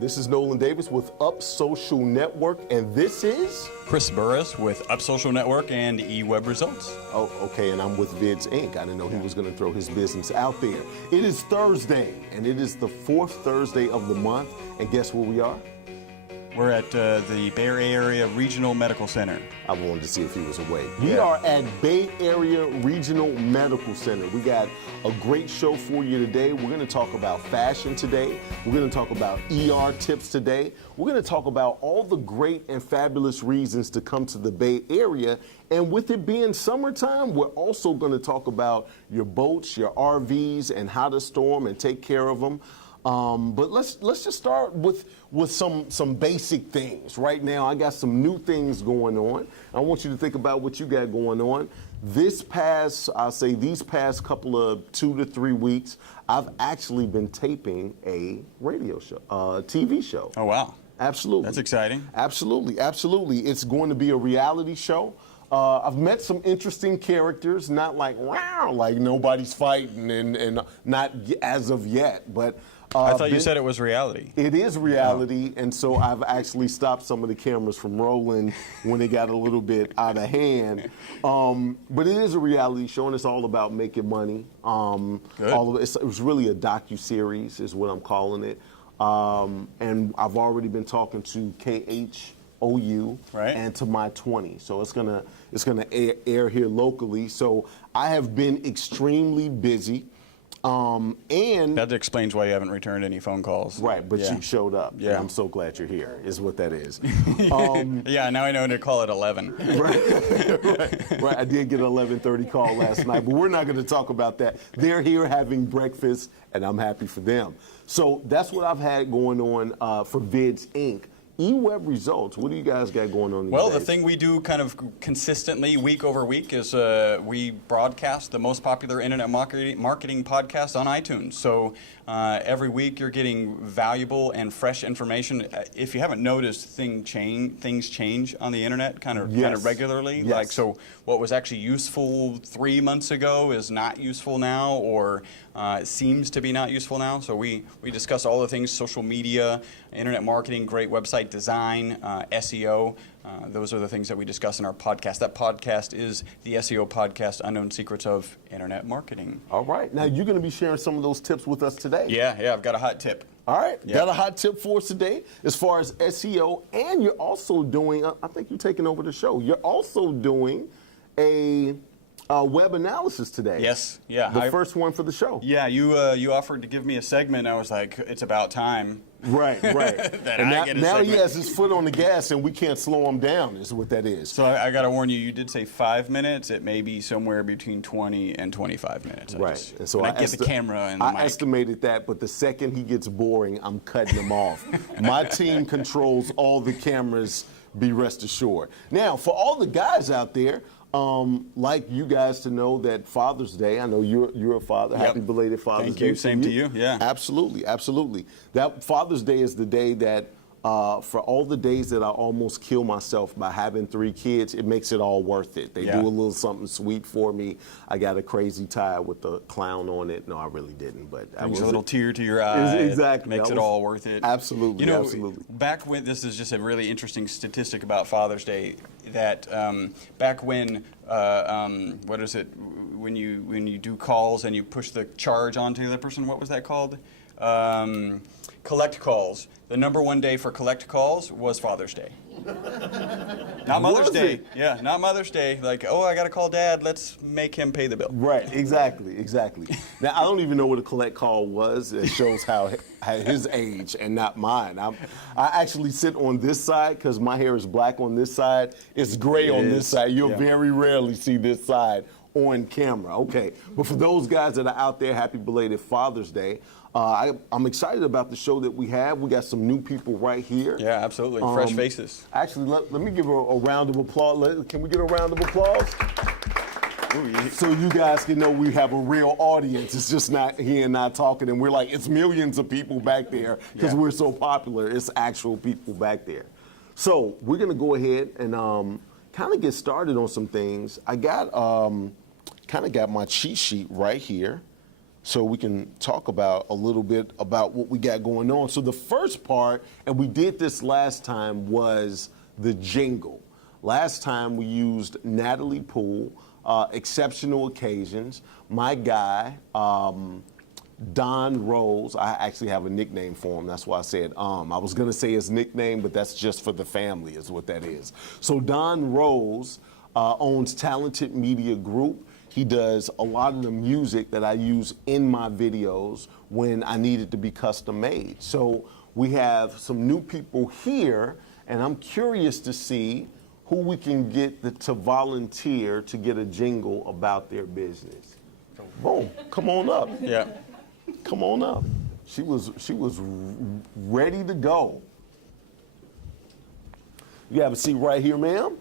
This is Nolan Davis with Up Social Network, and this is... Chris Burris with Up Social Network and eWeb Results. Oh, okay, and I'm with Vids Inc. I didn't know he was going to throw his business out there. It is Thursday, and it is the fourth Thursday of the month, and guess where we are? We're at the Bay Area Regional Medical Center. I wanted to see if he was awake. We are at Bay Area Regional Medical Center. We got a great show for you today. We're going to talk about fashion today. We're going to talk about ER tips today. We're going to talk about all the great and fabulous reasons to come to the Bay Area. And with it being summertime, we're also going to talk about your boats, your RVs, and how to store them and take care of them. But let's just start with some basic things. Right now, I got some new things going on. I want you to think about what you got going on. These past couple of 2 to 3 weeks, I've actually been taping a radio show, TV show. Oh, wow. Absolutely. That's exciting. Absolutely, absolutely. It's going to be a reality show. I've met some interesting characters, not like, wow, like nobody's fighting and not as of yet, but... I thought you said it was reality. It is reality, and so I've actually stopped some of the cameras from rolling when they got a little bit out of hand. But it is a reality show, and it's all about making money. It was really a docu-series is what I'm calling it. And I've already been talking to KHOU and to My 20, so it's gonna air here locally. So I have been extremely busy. And that explains why you haven't returned any phone calls. Right, but you showed up. Yeah. And I'm so glad you're here, is what that is. Yeah, now I know to call it 11. Right. I did get an 11:30 call last night, but we're not going to talk about that. They're here having breakfast, and I'm happy for them. So that's what I've had going on for Vids Inc. eWeb Results, what do you guys got going on these days? The thing we do kind of consistently week over week is we broadcast the most popular internet marketing podcast on iTunes. So every week you're getting valuable and fresh information. If you haven't noticed, things change on the internet kind of regularly. Yes. Like, so what was actually useful 3 months ago is not useful now, or it seems to be not useful now. So we discuss all the things: social media, internet marketing, great website design, SEO. Those are the things that we discuss in our podcast. That podcast is the SEO podcast, Unknown Secrets of Internet Marketing. All right. Now, you're going to be sharing some of those tips with us today. Yeah, I've got a hot tip. All right. Got a hot tip for us today as far as SEO, and you're also doing, I think you're taking over the show, you're also doing a web analysis today. Yes, yeah. The first one for the show. Yeah, you offered to give me a segment. I was like, it's about time. Right. And now he has his foot on the gas, and we can't slow him down, is what that is. So I got to warn you, you did say 5 minutes. It may be somewhere between 20 and 25 minutes. Right. And so I get the camera and the mic. I estimated that, but the second he gets boring, I'm cutting him off. My team controls all the cameras, be rest assured. Now, for all the guys out there, like you guys to know that Father's Day, I know you're a father. Yep. Happy belated Father's Day. Thank you. Same to you. Yeah. Absolutely. That Father's Day is the day that, for all the days that I almost kill myself by having 3 kids, it makes it all worth it. They do a little something sweet for me. I got a crazy tie with the clown on it. No, I really didn't, but brings a little tear to your eye. Exactly. Makes it all worth it. Absolutely. Absolutely. Back when, this is just a really interesting statistic about Father's Day, that back when what is it, when you do calls and you push the charge onto the other person, what was that called? Collect calls. The #1 day for collect calls was Father's Day. Not Mother's Day. Yeah, not Mother's Day. Like, oh, I got to call Dad. Let's make him pay the bill. Right, exactly. Now, I don't even know what a collect call was. It shows how his age and not mine. I actually sit on this side because my hair is black on this side. It's gray on this side. You'll very rarely see this side on camera. Okay, but for those guys that are out there, happy belated Father's Day. I'm excited about the show that we have. We got some new people right here. Yeah, absolutely. Fresh faces. Actually, let me give a round of applause. Can we get a round of applause? So you guys can know we have a real audience. It's just not he and I talking, and we're like, it's millions of people back there because we're so popular. It's actual people back there. So we're going to go ahead and kind of get started on some things. I got kind of got my cheat sheet right here. so we can talk about a little bit about what we got going on. So the first part, and we did this last time, was the jingle. Last time we used Natalie Poole, Exceptional Occasions, my guy, Don Rose. I actually have a nickname for him. That's why I said I was going to say his nickname, but that's just for the family is what that is. So Don Rose owns Talented Media Group. He does a lot of the music that I use in my videos when I need it to be custom made. So we have some new people here, and I'm curious to see who we can get to volunteer to get a jingle about their business. Boom, come on up. Yeah. Come on up. She was ready to go. You have a seat right here, ma'am.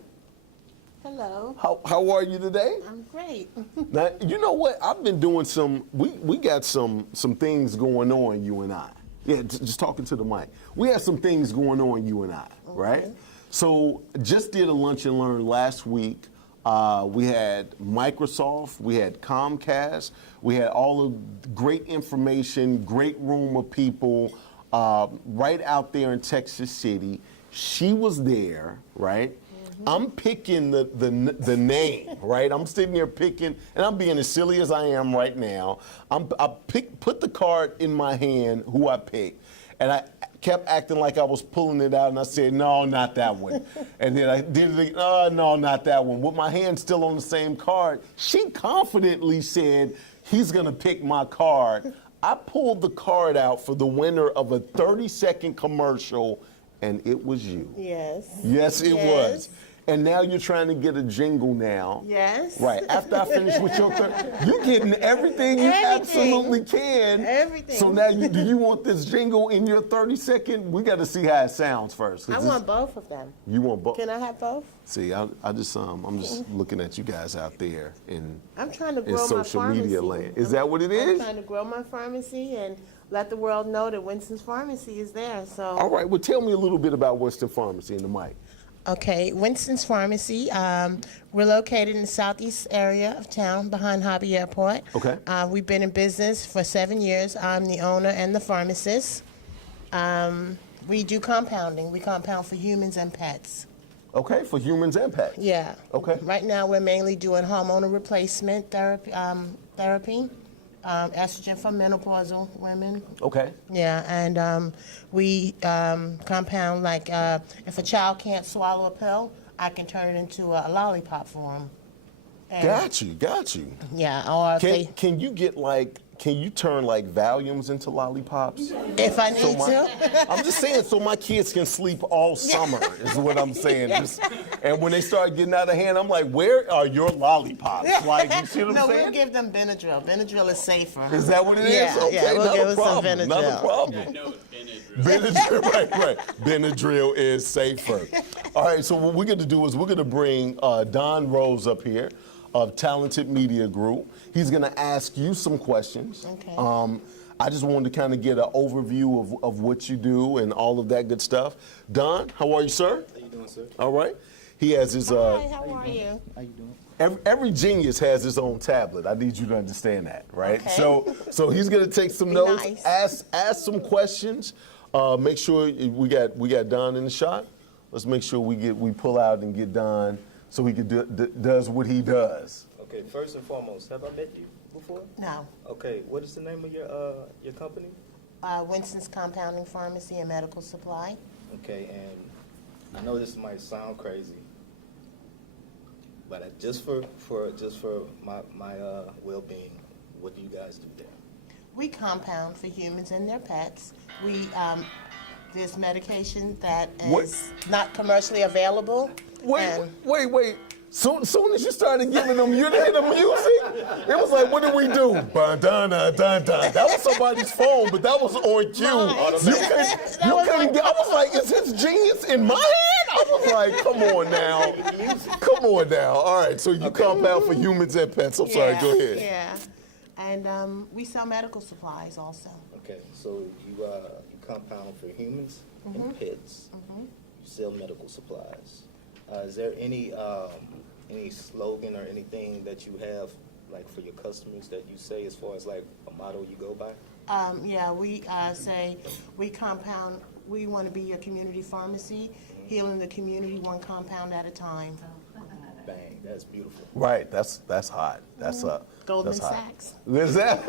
Hello. How are you today? I'm great. Now, you know what? I've been doing we got some things going on, you and I. Yeah, just talking to the mic. We have some things going on, you and I, right? So just did a lunch and learn last week. We had Microsoft, we had Comcast, we had all of great information, great room of people right out there in Texas City. She was there, right? I'm picking the name, right? I'm sitting here picking, and I'm being as silly as I am right now. Put the card in my hand, who I picked, and I kept acting like I was pulling it out, and I said, no, not that one. And then I did it, no, not that one. With my hand still on the same card, she confidently said, he's gonna pick my card. I pulled the card out for the winner of a 30-second commercial, and it was you. Yes. Yes, it was. And now you're trying to get a jingle now. Yes. Right. After I finish with your you're getting everything you absolutely can. Everything. So now do you want this jingle in your 30-second? We got to see how it sounds first. I want both of them. You want both? Can I have both? See, I'm just looking at you guys out there I'm trying to in grow my social pharmacy. media land. Is that what it I'm is? trying to grow my pharmacy and let the world know that Winston's Pharmacy is there. So. All right. Well, tell me a little bit about Winston Pharmacy in the mic. Okay, Winston's Pharmacy. We're located in the southeast area of town behind Hobby Airport. Okay. We've been in business for 7 years. I'm the owner and the pharmacist. We do compounding. We compound for humans and pets. Okay, for humans and pets. Yeah. Okay. Right now, we're mainly doing hormone replacement therapy, estrogen for menopausal women. Okay. Yeah, and we compound like if a child can't swallow a pill, I can turn it into a lollipop for them. Got you. Yeah, or if Can you get can you turn Valiums into lollipops? if I need to. I'm just saying so my kids can sleep all summer is what I'm saying. And when they start getting out of hand, I'm like, where are your lollipops? You see what I'm saying? No, we'll give them Benadryl. Benadryl is safer. Is that what it is? Yeah, Okay, yeah, we'll not give a them some problem. Not a Benadryl. problem. Benadryl, right. Benadryl is safer. All right, so what we're going to do is we're going to bring Don Rose up here of Talented Media Group. He's going to ask you some questions. Okay. I just wanted to kind of get an overview of what you do and all of that good stuff. Don, how are you, sir? How you doing, sir? All right. He has his. Hi, how are you? How you doing? Every genius has his own tablet. I need you to understand that, right? Okay. So he's gonna take some Be notes, nice. ask some questions. Make sure we got Don in the shot. Let's make sure we pull out and get Don so he does what he does. Okay, first and foremost, have I met you before? No. Okay, what is the name of your company? Winston's Compounding Pharmacy and Medical Supply. Okay, and I know this might sound crazy, but just for my well-being, what do you guys do there? We compound for humans and their pets. We there's medication that is not commercially available. and- Wait. Soon as you started giving them, you hear the music. It was like, what did we do? Dun, dun, dun, dun, dun. That was somebody's phone, but that was on cue. You couldn't get. I was like, is his genius in my hand? I was like, come on now. All right, so you compound for humans and pets. I'm sorry. Go ahead. Yeah, and we sell medical supplies also. Okay, so you compound for humans and pets. You sell medical supplies. Is there any slogan or anything that you have like for your customers that you say as far as like a motto you go by? Yeah, we say we compound, we want to be your community pharmacy, healing the community one compound at a time. Bang, that's beautiful. Right, that's hot. That's Goldman that's hot. Sachs. Is that?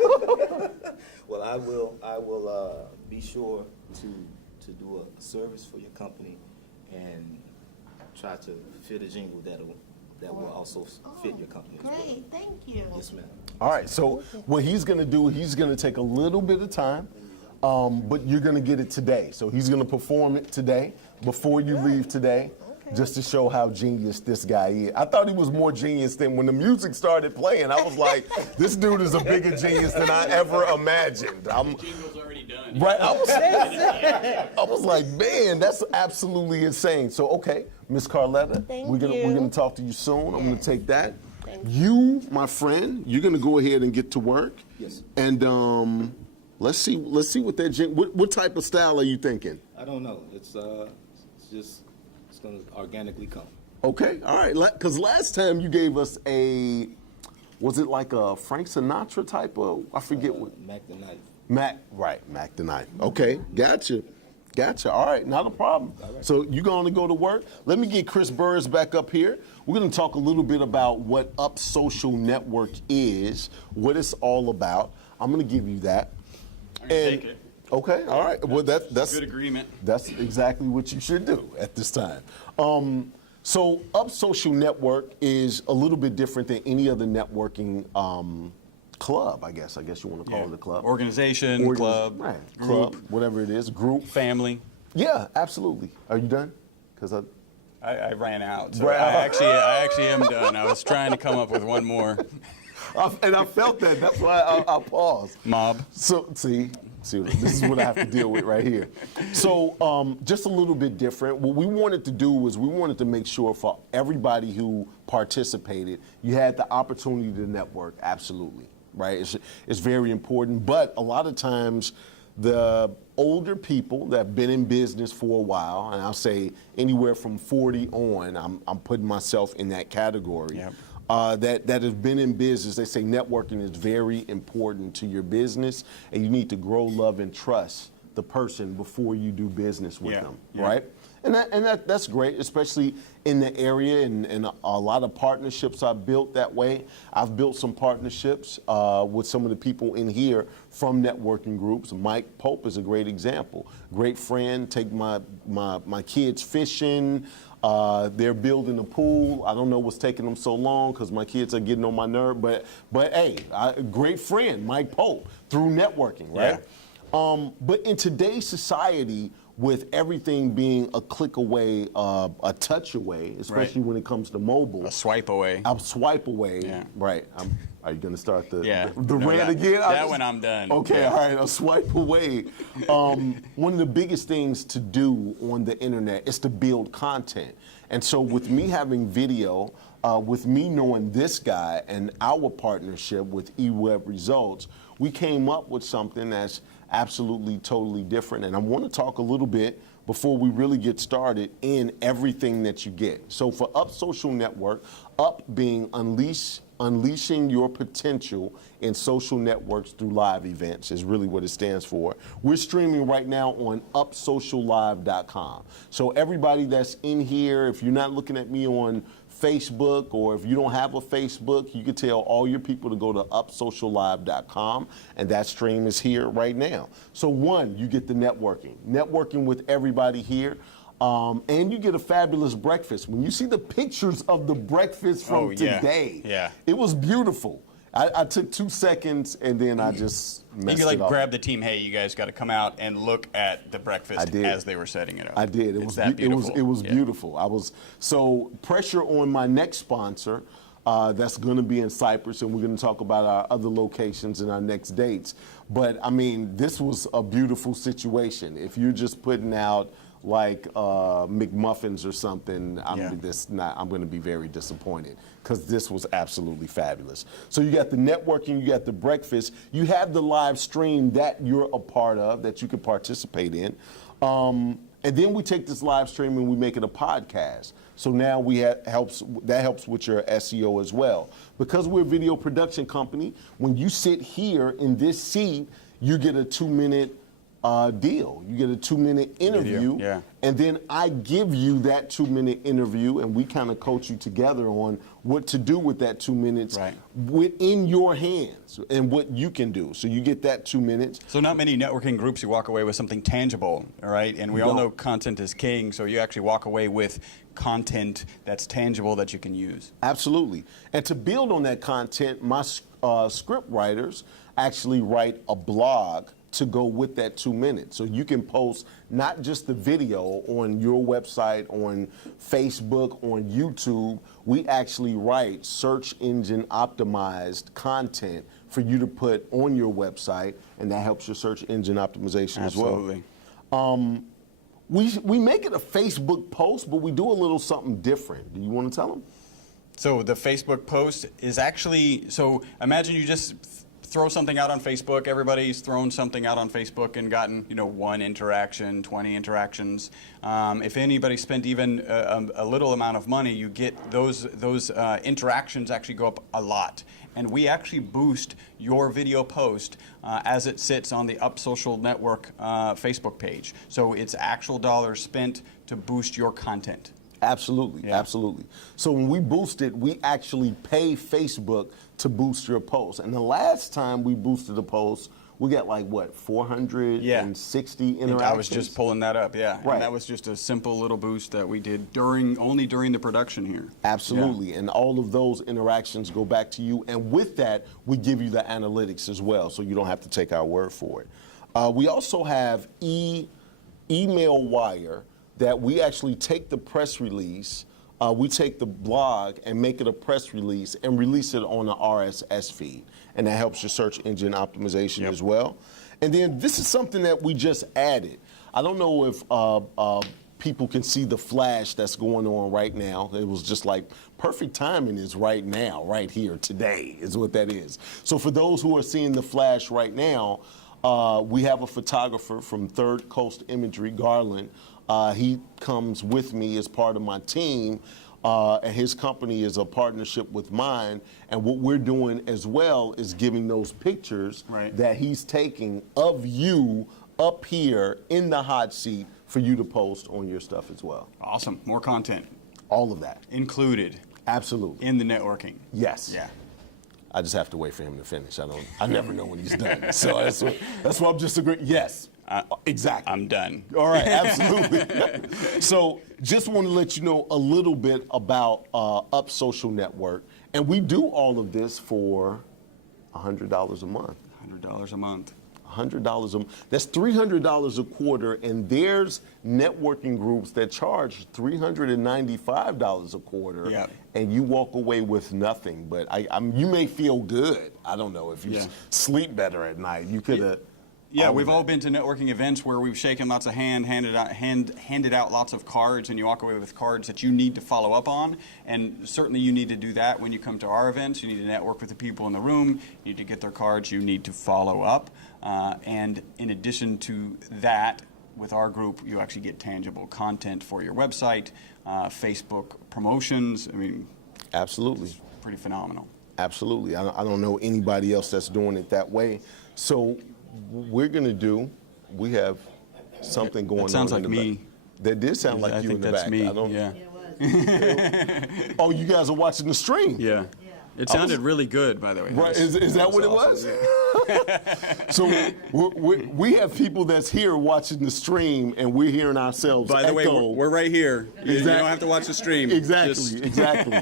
Well, I will be sure to do a service for your company and try to fit a jingle that will also fit your company as well. Great, thank you. Yes, ma'am. All right, so what he's going to do, he's going to take a little bit of time, but you're going to get it today. So he's going to perform it today before you leave today, just to show how genius this guy is. I thought he was more genius than when the music started playing. I was like, this dude is a bigger genius than I ever imagined. Jingle's already done. Right, I was like, man, that's absolutely insane. So, okay, Miss Carletta, Thank we're you. gonna talk to you soon. I'm gonna take that. Thank You, my friend, you're gonna go ahead and get to work. Yes. And let's see what that what type of style are you thinking? I don't know. It's going to organically come. Okay, all right. Because last time you gave us was it like a Frank Sinatra type of? I forget what. Mac the Knife. Mac the Knife. Okay, gotcha. All right, not a problem. right. So you're going to go to work. Let me get Chris Burrs back up here. We're going to talk a little bit about what Up Social Network is, what it's all about. I'm going to give you that. I'm gonna take it. Okay, all right. Well, that's Good agreement. That's exactly what you should do at this time. So Up Social Network is a little bit different than any other networking club, I guess you want to call it a club. Organization, club, right. group, Club, whatever it is, group. family. Yeah, absolutely. Are you done? Because I ran out. So Right. I actually am done. I was trying to come up with one more. and I felt that. That's why I paused. Mob. So see, this is what I have to deal with right here. So just a little bit different. What we wanted to do was we wanted to make sure for everybody who participated, you had the opportunity to network. Absolutely, right? It's very important. But a lot of times, the older people that have been in business for a while, and I'll say anywhere from 40 on, I'm putting myself in that category. Yep. That have been in business, they say networking is very important to your business, and you need to grow, love, and trust the person before you do business with them, yeah. right? And that's great, especially in the area, and a lot of partnerships I've built that way. I've built some partnerships with some of the people in here from networking groups. Mike Pope is a great example. Great friend, take my kids fishing. They're building a pool. I don't know what's taking them so long because my kids are getting on my nerve. But hey, great friend, Mike Pope, through networking, right? Yeah. But in today's society, with everything being a click away, a touch away, especially when it comes to mobile. A swipe away. I'll swipe away. Yeah. Right. Are you going to start the No, rant again? That one I'm done. Okay, Yeah. all right, a swipe away. One of the biggest things to do on the internet is to build content. And so with me having video, with me knowing this guy and our partnership with eWeb Results, we came up with something that's absolutely totally different. And I want to talk a little bit before we really get started in everything that you get. So for Up Social Network, Up being unleashing your potential in social networks through live events is really what it stands for. We're streaming right now on upsociallive.com. So everybody that's in here, if you're not looking at me on Facebook, or if you don't have a Facebook, you can tell all your people to go to upsociallive.com, and that stream is here right now. So one, you get the networking with everybody here. And you get a fabulous breakfast. When you see the pictures of the breakfast from today, it was beautiful. I took 2 seconds and then I just messed You could it up. grab the team. Hey, you guys got to come out and look at the breakfast I did. as they were setting it up. I did. It It's was that beautiful. It was Yeah. beautiful. So pressure on my next sponsor. That's going to be in Cyprus, and we're going to talk about our other locations and our next dates. But I mean, this was a beautiful situation. If you're just putting out like McMuffins or something, I'm going to be very disappointed, because this was absolutely fabulous. So you got the networking, you got the breakfast, you have the live stream that you're a part of, that you can participate in. And then we take this live stream and we make it a podcast. So now that helps with your SEO as well. Because we're a video production company, when you sit here in this seat, you get a 2-minute deal. You get a 2-minute interview, yeah. and then I give you that 2-minute interview, and we kind of coach you together on what to do with that 2 minutes Right. within your hands and what you can do. So you get that 2 minutes. So not many networking groups you walk away with something tangible, all right? And we all know content is king, so you actually walk away with content that's tangible that you can use. Absolutely. And to build on that content, my script writers actually write a blog to go with that 2 minutes. So you can post not just the video on your website, on Facebook, on YouTube. We actually write search engine optimized content for you to put on your website, and that helps your search engine optimization as well. Absolutely. We make it a Facebook post, but we do a little something different. Do you want to tell them? So the Facebook post is actually, so imagine you just throw something out on Facebook. Everybody's thrown something out on Facebook and gotten, 1 interaction, 20 interactions. If anybody spent even a little amount of money, you get those interactions actually go up a lot. And we actually boost your video post as it sits on the Up Social Network Facebook page. So it's actual dollars spent to boost your content. Absolutely, Yeah. absolutely. So when we boost it, we actually pay Facebook to boost your post. And the last time we boosted a post, we got 460 interactions. I was just pulling that up, yeah. Right. And that was just a simple little boost that we did only during the production here. Absolutely, Yeah. and all of those interactions go back to you. And with that, we give you the analytics as well, so you don't have to take our word for it. We also have Email Wire, that we actually take the press release, we take the blog and make it a press release and release it on an RSS feed. And that helps your search engine optimization as well. And then this is something that we just added. I don't know if people can see the flash that's going on right now. It was just like perfect timing is right now, right here, today is what that is. So for those who are seeing the flash right now, we have a photographer from Third Coast Imagery, Garland. He comes with me as part of my team, and his company is a partnership with mine. And what we're doing as well is giving those pictures Right. that he's taking of you up here in the hot seat for you to post on your stuff as well. Awesome. More content All of that. included Absolutely. in the networking. Yes. Yeah. I just have to wait for him to finish. I never know when he's done. So that's why I'm just agreeing. Yes. Exactly. I'm done. All right, absolutely. So just want to let you know a little bit about Up Social Network. And we do all of this for $100 a month. $100 a month. $100 a month. That's $300 a quarter, and there's networking groups that charge $395 a quarter, Yep. and you walk away with nothing. But you may feel good. I don't know if you Yeah. sleep better at night. You could have. Yeah, we've all been to networking events where we've shaken lots of handed out lots of cards, and you walk away with cards that you need to follow up on. And certainly you need to do that when you come to our events. You need to network with the people in the room. You need to get their cards. You need to follow up. And in addition to that, with our group, you actually get tangible content for your website, Facebook promotions. I mean, Absolutely. pretty phenomenal. Absolutely. I don't know anybody else that's doing it that way. So we're going to we have something going on. sounds in like the me. back. That did sound like I you think in the that's back. me. I don't, Yeah. Oh, you guys are watching the stream. Yeah. It sounded really good, by the way. Right, is that what it was? So we have people that's here watching the stream, and we're hearing ourselves By the way, echo. we're right here. You Exactly. don't have to watch the stream. Exactly, Just- exactly.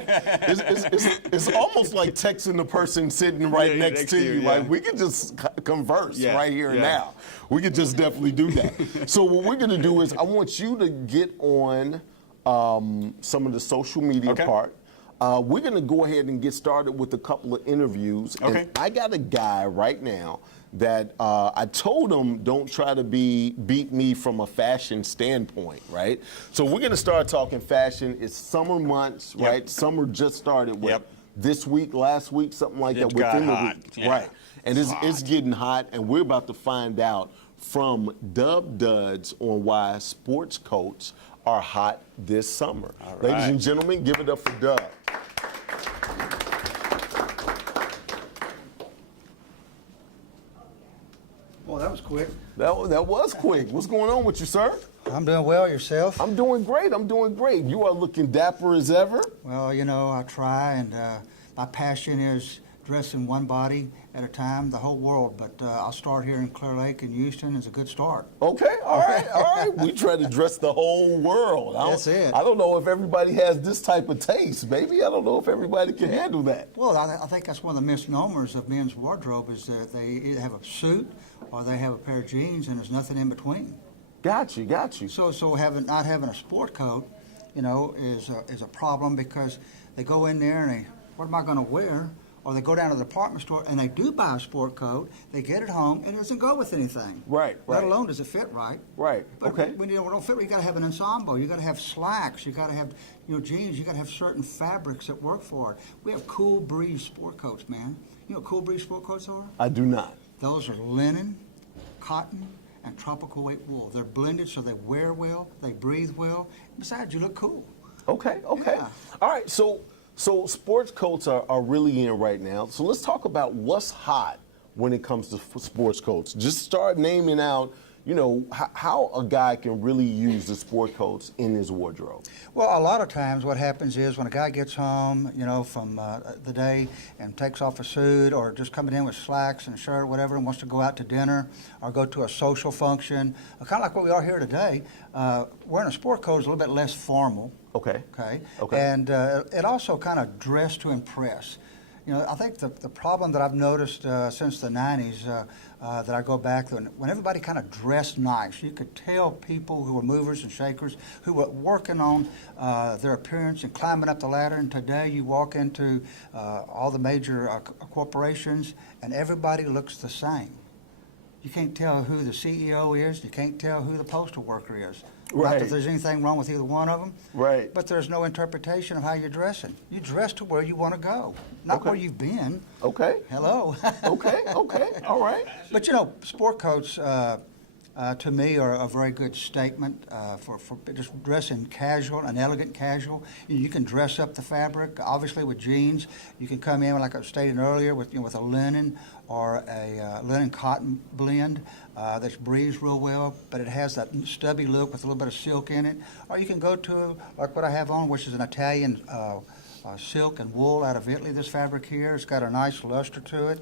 It's almost like texting the person sitting right Yeah, next to you. yeah. Like, we could just converse Yeah, right here and yeah. now. We could just definitely do that. So what we're going to do is I want you to get on some of the social media Okay. part. We're going to go ahead and get started with a couple of interviews. Okay. And I got a guy right now that I told him don't try to beat me from a fashion standpoint, right? So we're going to start talking fashion. It's summer months, Yep. right? Summer just started Yep. this week, last week, something like It that. got Within the hot. week. Yeah. Right. And it's Hot. getting hot, and we're about to find out from Dub Duds on why sports coats are hot this summer. All right. Ladies and gentlemen, give it up for Dub. Well, that was quick. That was quick. What's going on with you, sir? I'm doing well. Yourself? I'm doing great. I'm doing great. You are looking dapper as ever. Well, you know, I try, and my passion is dressing one body at a time, the whole world. But I'll start here in Clear Lake in Houston. It's a good start. Okay, all right. We try to dress the whole world. That's it. I don't know if everybody has this type of taste, baby. I don't know if everybody can handle that. Well, I think that's one of the misnomers of men's wardrobe is that they either have a suit or they have a pair of jeans, and there's nothing in between. Got you. So not having a sport coat, you know, is a problem because they go in there and what am I going to wear? Or they go down to the department store and they do buy a sport coat. They get it home and it doesn't go with anything. Right. Let alone does it fit right. Right. But Okay. when you don't fit right, you got to have an ensemble. You got to have slacks. You got to have jeans. You got to have certain fabrics that work for it. We have Cool Breeze sport coats, man. You know what Cool Breeze sport coats are? I do not. Those are linen, cotton, and tropical weight wool. They're blended so they wear well, they breathe well. Besides, you look cool. Okay. Yeah. All right, so sports coats are really in right now. So let's talk about what's hot when it comes to sports coats. Just start naming out, you know, how a guy can really use the sport coats in his wardrobe. Well, a lot of times what happens is when a guy gets home, you know, from the day and takes off a suit or just coming in with slacks and a shirt or whatever and wants to go out to dinner or go to a social function, kind of like what we are here today, wearing a sport coat is a little bit less formal. Okay. Okay. Okay. And it also kind of dressed to impress. You know, I think the problem that I've noticed since the 90s that I go back to, when everybody kind of dressed nice, you could tell people who were movers and shakers, who were working on their appearance and climbing up the ladder. And today you walk into all the major corporations and everybody looks the same. You can't tell who the CEO is. You can't tell who the postal worker is. Right. Not that there's anything wrong with either one of them. Right. But there's no interpretation of how you're dressing. You dress to where you want to go, not Okay. where you've been. Okay. Hello. Okay. All right. But you know, sport coats to me are a very good statement for just dressing casual and elegant casual. You can dress up the fabric. Obviously, with jeans, you can come in like I was stating earlier with with a linen or a linen cotton blend that breathes real well, but it has that stubby look with a little bit of silk in it. Or you can go to like what I have on, which is an Italian silk and wool out of Italy. This fabric here, it's got a nice luster to it,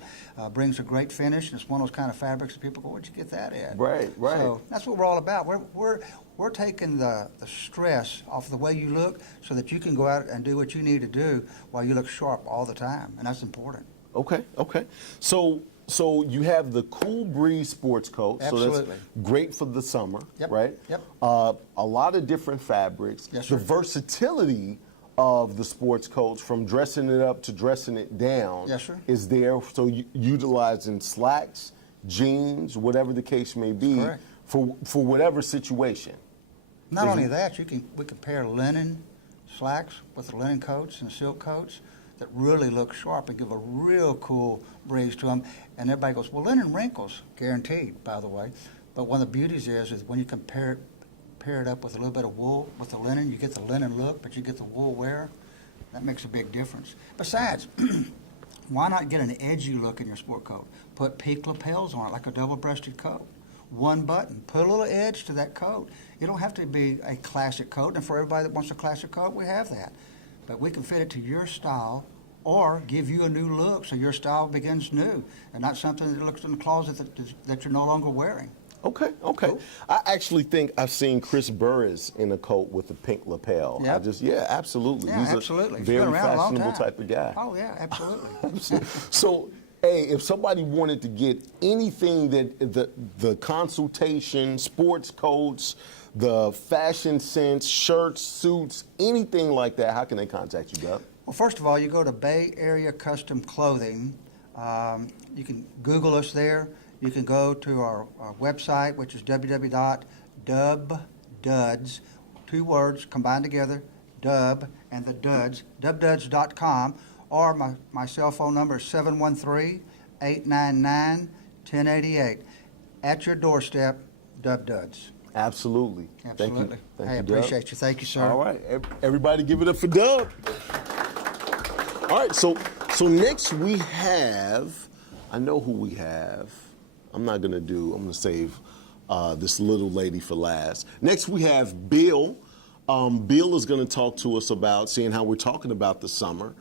brings a great finish. And it's one of those kind of fabrics that people go, "Where'd you get that at?" Right. So that's what we're all about. We're taking the stress off the way you look so that you can go out and do what you need to do while you look sharp all the time, and that's important. Okay. So you have the Cool Breeze sports coat. So Absolutely. that's great for the summer, Yep, right? yep. A lot of different fabrics. Yes, The sir. versatility of the sports coats, from dressing it up to dressing it down, Yes, sir. is there. So utilizing slacks, jeans, whatever the case may be, Correct. for whatever situation. Not Is only it- that, we can pair linen slacks with the linen coats and silk coats that really look sharp and give a real cool breeze to them. And everybody goes, "Well, linen wrinkles," guaranteed, by the way. But one of the beauties is when you can pair it up with a little bit of wool with the linen, you get the linen look, but you get the wool wear. That makes a big difference. Besides, why not get an edgy look in your sport coat? Put peak lapels on it like a double-breasted coat. One button. Put a little edge to that coat. You don't have to be a classic coat, and for everybody that wants a classic coat, we have that. But we can fit it to your style or give you a new look so your style begins new and not something that looks in the closet that you're no longer wearing. Okay. Cool. I actually think I've seen Chris Burris in a coat with a pink lapel. Yep. Absolutely. Yeah, He's absolutely. a He's been very around a long fashionable time. type of guy. Oh, yeah, absolutely. So, hey, if somebody wanted to get anything that the consultation, sports coats, the fashion sense, shirts, suits, anything like that, how can they contact you, Doug? Well, first of all, you go to Bay Area Custom Clothing. You can Google us there. You can go to our website, which is www.dubduds, 2 words combined together, dub and the duds, dubduds.com, or my cell phone number is 713-899-1088. at your doorstep, Dub Duds. Absolutely. Absolutely. Thank I you, Dub. appreciate you. Thank you, sir. All right, everybody give it up for Dub. All right, so next we have, I know who we have. I'm gonna save this little lady for last. Next we have Bill. Bill is gonna talk to us about seeing how we're talking about the summer.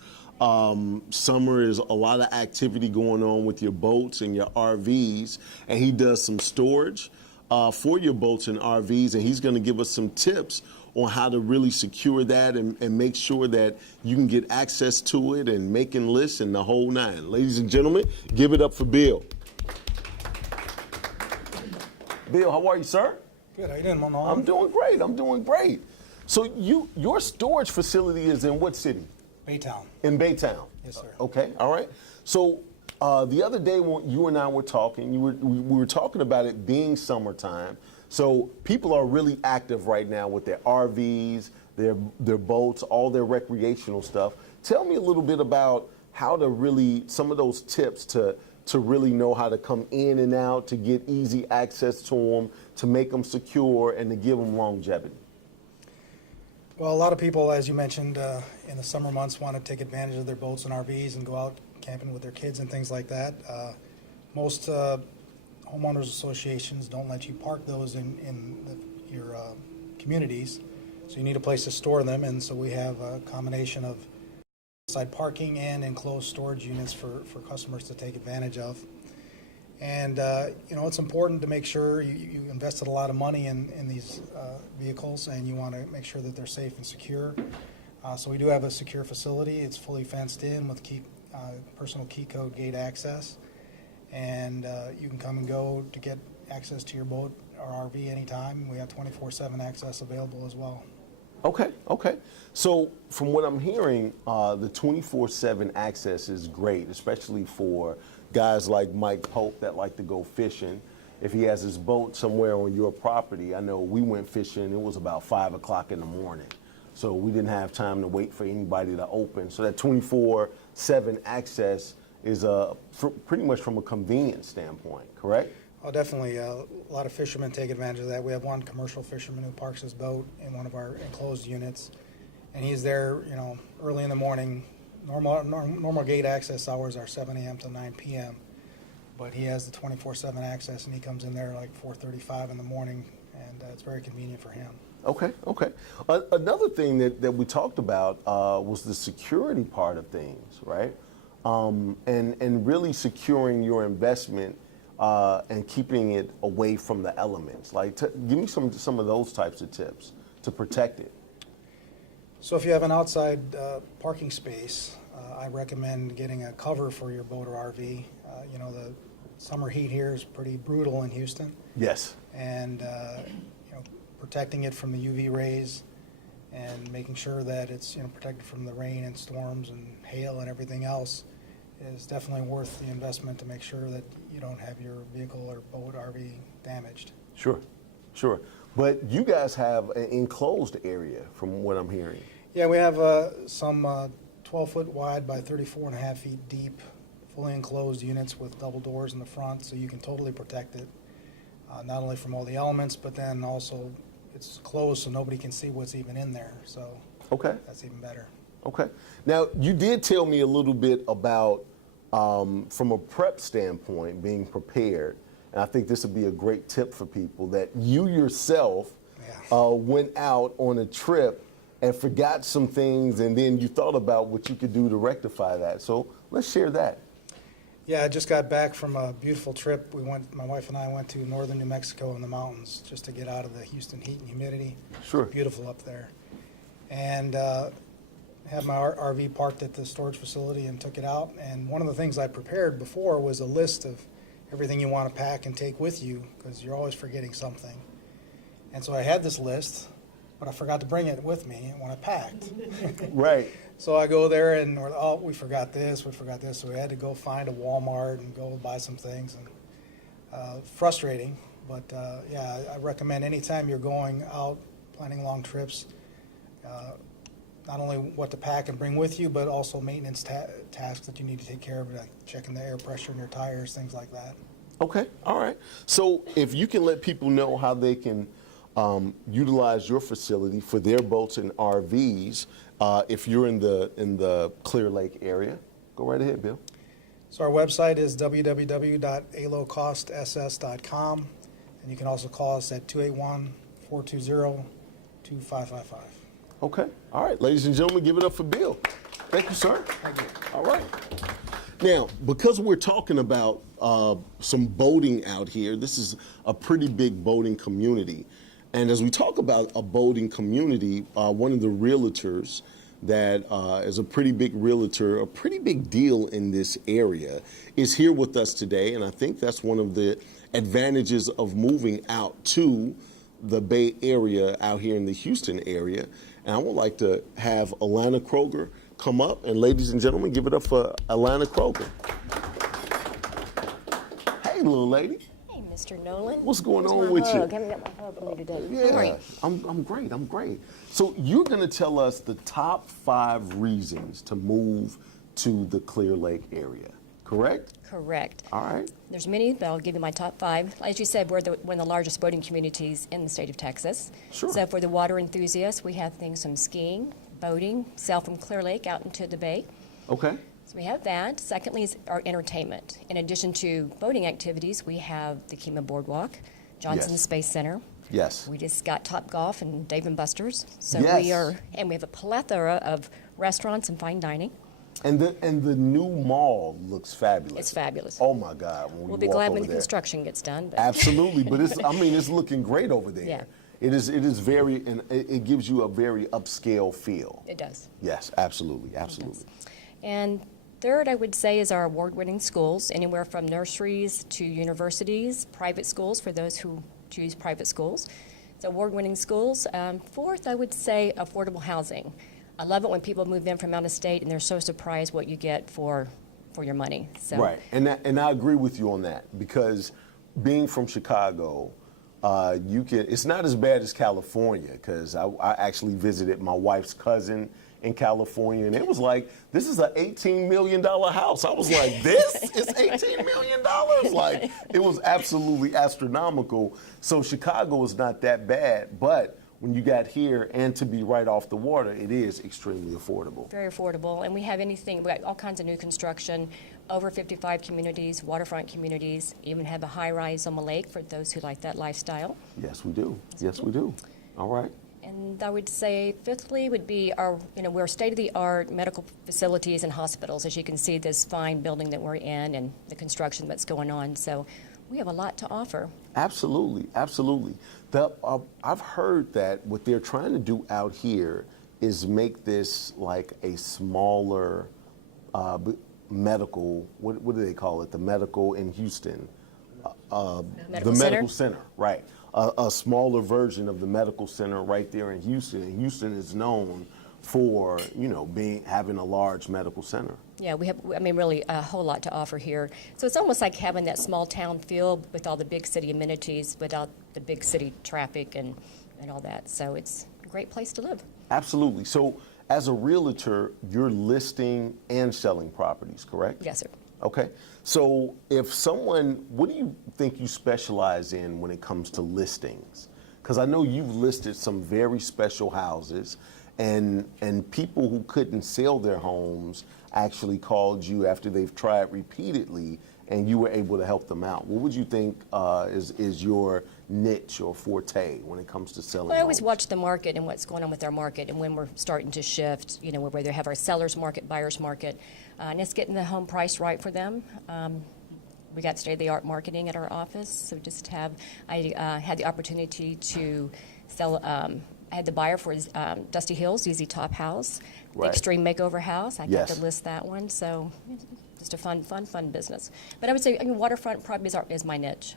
Summer is a lot of activity going on with your boats and your RVs, and he does some storage for your boats and RVs, and he's going to give us some tips on how to really secure that and make sure that you can get access to it and making lists and the whole nine. Ladies and gentlemen, give it up for Bill. Bill, how are you, sir? Good. How you doing, Mama? I'm doing great. I'm doing great. So your storage facility is in what city? Baytown. In Baytown. Yes, sir. Okay, all right. So the other day when you and I were talking, we were talking about it being summertime. So people are really active right now with their RVs, their boats, all their recreational stuff. Tell me a little bit about how to really, some of those tips to really know how to come in and out, to get easy access to them, to make them secure, and to give them longevity. Well, a lot of people, as you mentioned, in the summer months want to take advantage of their boats and RVs and go out camping with their kids and things like that. Most homeowners associations don't let you park those in your communities, so you need a place to store them, and so we have a combination of side parking and enclosed storage units for customers to take advantage of. And it's important to make sure you invested a lot of money in these vehicles, and you want to make sure that they're safe and secure. So we do have a secure facility. It's fully fenced in with personal key code gate access, and you can come and go to get access to your boat or RV anytime. We have 24/7 access available as well. Okay. So from what I'm hearing, the 24/7 access is great, especially for guys like Mike Pope that like to go fishing. If he has his boat somewhere on your property, I know we went fishing, it was about 5 o'clock in the morning. So we didn't have time to wait for anybody to open. So that 24/7 access is pretty much from a convenience standpoint, correct? Oh, definitely. A lot of fishermen take advantage of that. We have one commercial fisherman who parks his boat in one of our enclosed units, and he's there, early in the morning. Normal gate access hours are 7 a.m. to 9 p.m., but he has the 24/7 access, and he comes in there like 4:35 in the morning, and it's very convenient for him. Okay. Another thing that we talked about was the security part of things, right? And really securing your investment and keeping it away from the elements. Like, give me some of those types of tips to protect it. So if you have an outside parking space, I recommend getting a cover for your boat or RV. The summer heat here is pretty brutal in Houston, Yes. and protecting it from the UV rays and making sure that it's protected from the rain and storms and hail and everything else is definitely worth the investment to make sure that you don't have your vehicle or boat RV damaged. Sure. But you guys have an enclosed area from what I'm hearing. Yeah, we have some 12-foot wide by 34.5 feet deep, fully enclosed units with double doors in the front, so you can totally protect it, not only from all the elements, but then also it's closed so nobody can see what's even in there. So Okay. that's even better. Okay. Now, you did tell me a little bit about, from a prep standpoint, being prepared. And I think this would be a great tip for people, that you yourself went out on a trip and forgot some things, and then you thought about what you could do to rectify that. So let's share that. Yeah, I just got back from a beautiful trip. My wife and I went to northern New Mexico in the mountains just to get out of the Houston heat and humidity. Sure. It's beautiful up there. And had my RV parked at the storage facility and took it out. And one of the things I prepared before was a list of everything you want to pack and take with you, because you're always forgetting something. And so I had this list, but I forgot to bring it with me when I packed. Right. So I go there and we forgot this. So we had to go find a Walmart and go buy some things. And frustrating, but I recommend anytime you're going out planning long trips, not only what to pack and bring with you, but also maintenance tasks that you need to take care of, like checking the air pressure in your tires, things like that. Okay, all right. So if you can let people know how they can utilize your facility for their boats and RVs, if you're in the Clear Lake area, go right ahead, Bill. So our website is www.alocostss.com, and you can also call us at 281-420-2555. Okay, all right, ladies and gentlemen, give it up for Bill. Thank you, sir. Thank you. All right. Now, because we're talking about some boating out here, this is a pretty big boating community. And as we talk about a boating community, one of the realtors that is a pretty big realtor, a pretty big deal in this area, is here with us today. And I think that's one of the advantages of moving out to the Bay Area out here in the Houston area. And I would like to have Alana Kroger come up, and ladies and gentlemen, give it up for Alana Kroger. Hey, little lady. Hey, Mr. Nolan. What's going Here's on my with you? hug. Haven't got my hug with me today. Yeah, How are you? I'm great. I'm great. So you're going to tell us the top 5 reasons to move to the Clear Lake area, correct? Correct. All right. There's many, but I'll give you my top 5. As you said, we're one of the largest boating communities in the state of Texas. Sure. So for the water enthusiasts, we have things from skiing, boating, sail from Clear Lake out into the bay. Okay. So we have that. Secondly is our entertainment. In addition to boating activities, we have the Kima Boardwalk, Johnson Yes. Space Center. Yes. We just got Top Golf and Dave & Buster's. So Yes. we have a plethora of restaurants and fine dining. And the new mall looks fabulous. It's fabulous. Oh my God! When we We'll be walk glad over when the there. construction gets done. But Absolutely, but it's looking great over there. Yeah. It is very, and it gives you a very upscale feel. it does. Yes, absolutely, absolutely. And third, I would say, is our award-winning schools, anywhere from nurseries to universities, private schools for those who choose private schools. So award-winning schools. Fourth, I would say affordable housing. I love it when people move in from out of state and they're so surprised what you get for your money. So Right, and I agree with you on that, because being from Chicago, it's not as bad as California, because I actually visited my wife's cousin in California, and it was like, this is an $18 million house. I was like, this is $18 million? Like, it was absolutely astronomical. So Chicago is not that bad, but when you got here and to be right off the water, it is extremely affordable. very affordable. And we have we got all kinds of new construction, over 55 communities, waterfront communities, even have a high-rise on the lake for those who like that lifestyle. Yes, we do. Yes, we do. All right. And I would say fifthly would be we're state-of-the-art medical facilities and hospitals. As you can see, this fine building that we're in and the construction that's going on. So we have a lot to offer. Absolutely, absolutely. I've heard that what they're trying to do out here is make this like a smaller medical, what do they call it? The medical in Houston. The medical center, right. A smaller version of the medical center right there in Houston. And Houston is known for, having a large medical center. Yeah, we have, really a whole lot to offer here. So it's almost like having that small town feel with all the big city amenities without the big city traffic and all that. So it's a great place to live. Absolutely. So as a realtor, you're listing and selling properties, correct? Yes, sir. Okay. So what do you think you specialize in when it comes to listings? Because I know you've listed some very special houses, and people who couldn't sell their homes actually called you after they've tried repeatedly, and you were able to help them out. What would you think is your niche or forte when it comes to selling Well, I always homes? watch the market and what's going on with our market and when we're starting to shift, where we either have our seller's market, buyer's market, and it's getting the home price right for them. We got state-of-the-art marketing at our office, so I had the opportunity to sell, I had the buyer for his Dusty Hills, Easy Top House, the Right. Extreme Makeover House. I got Yes. to list that one, so just a fun business. But I would say waterfront probably is my niche,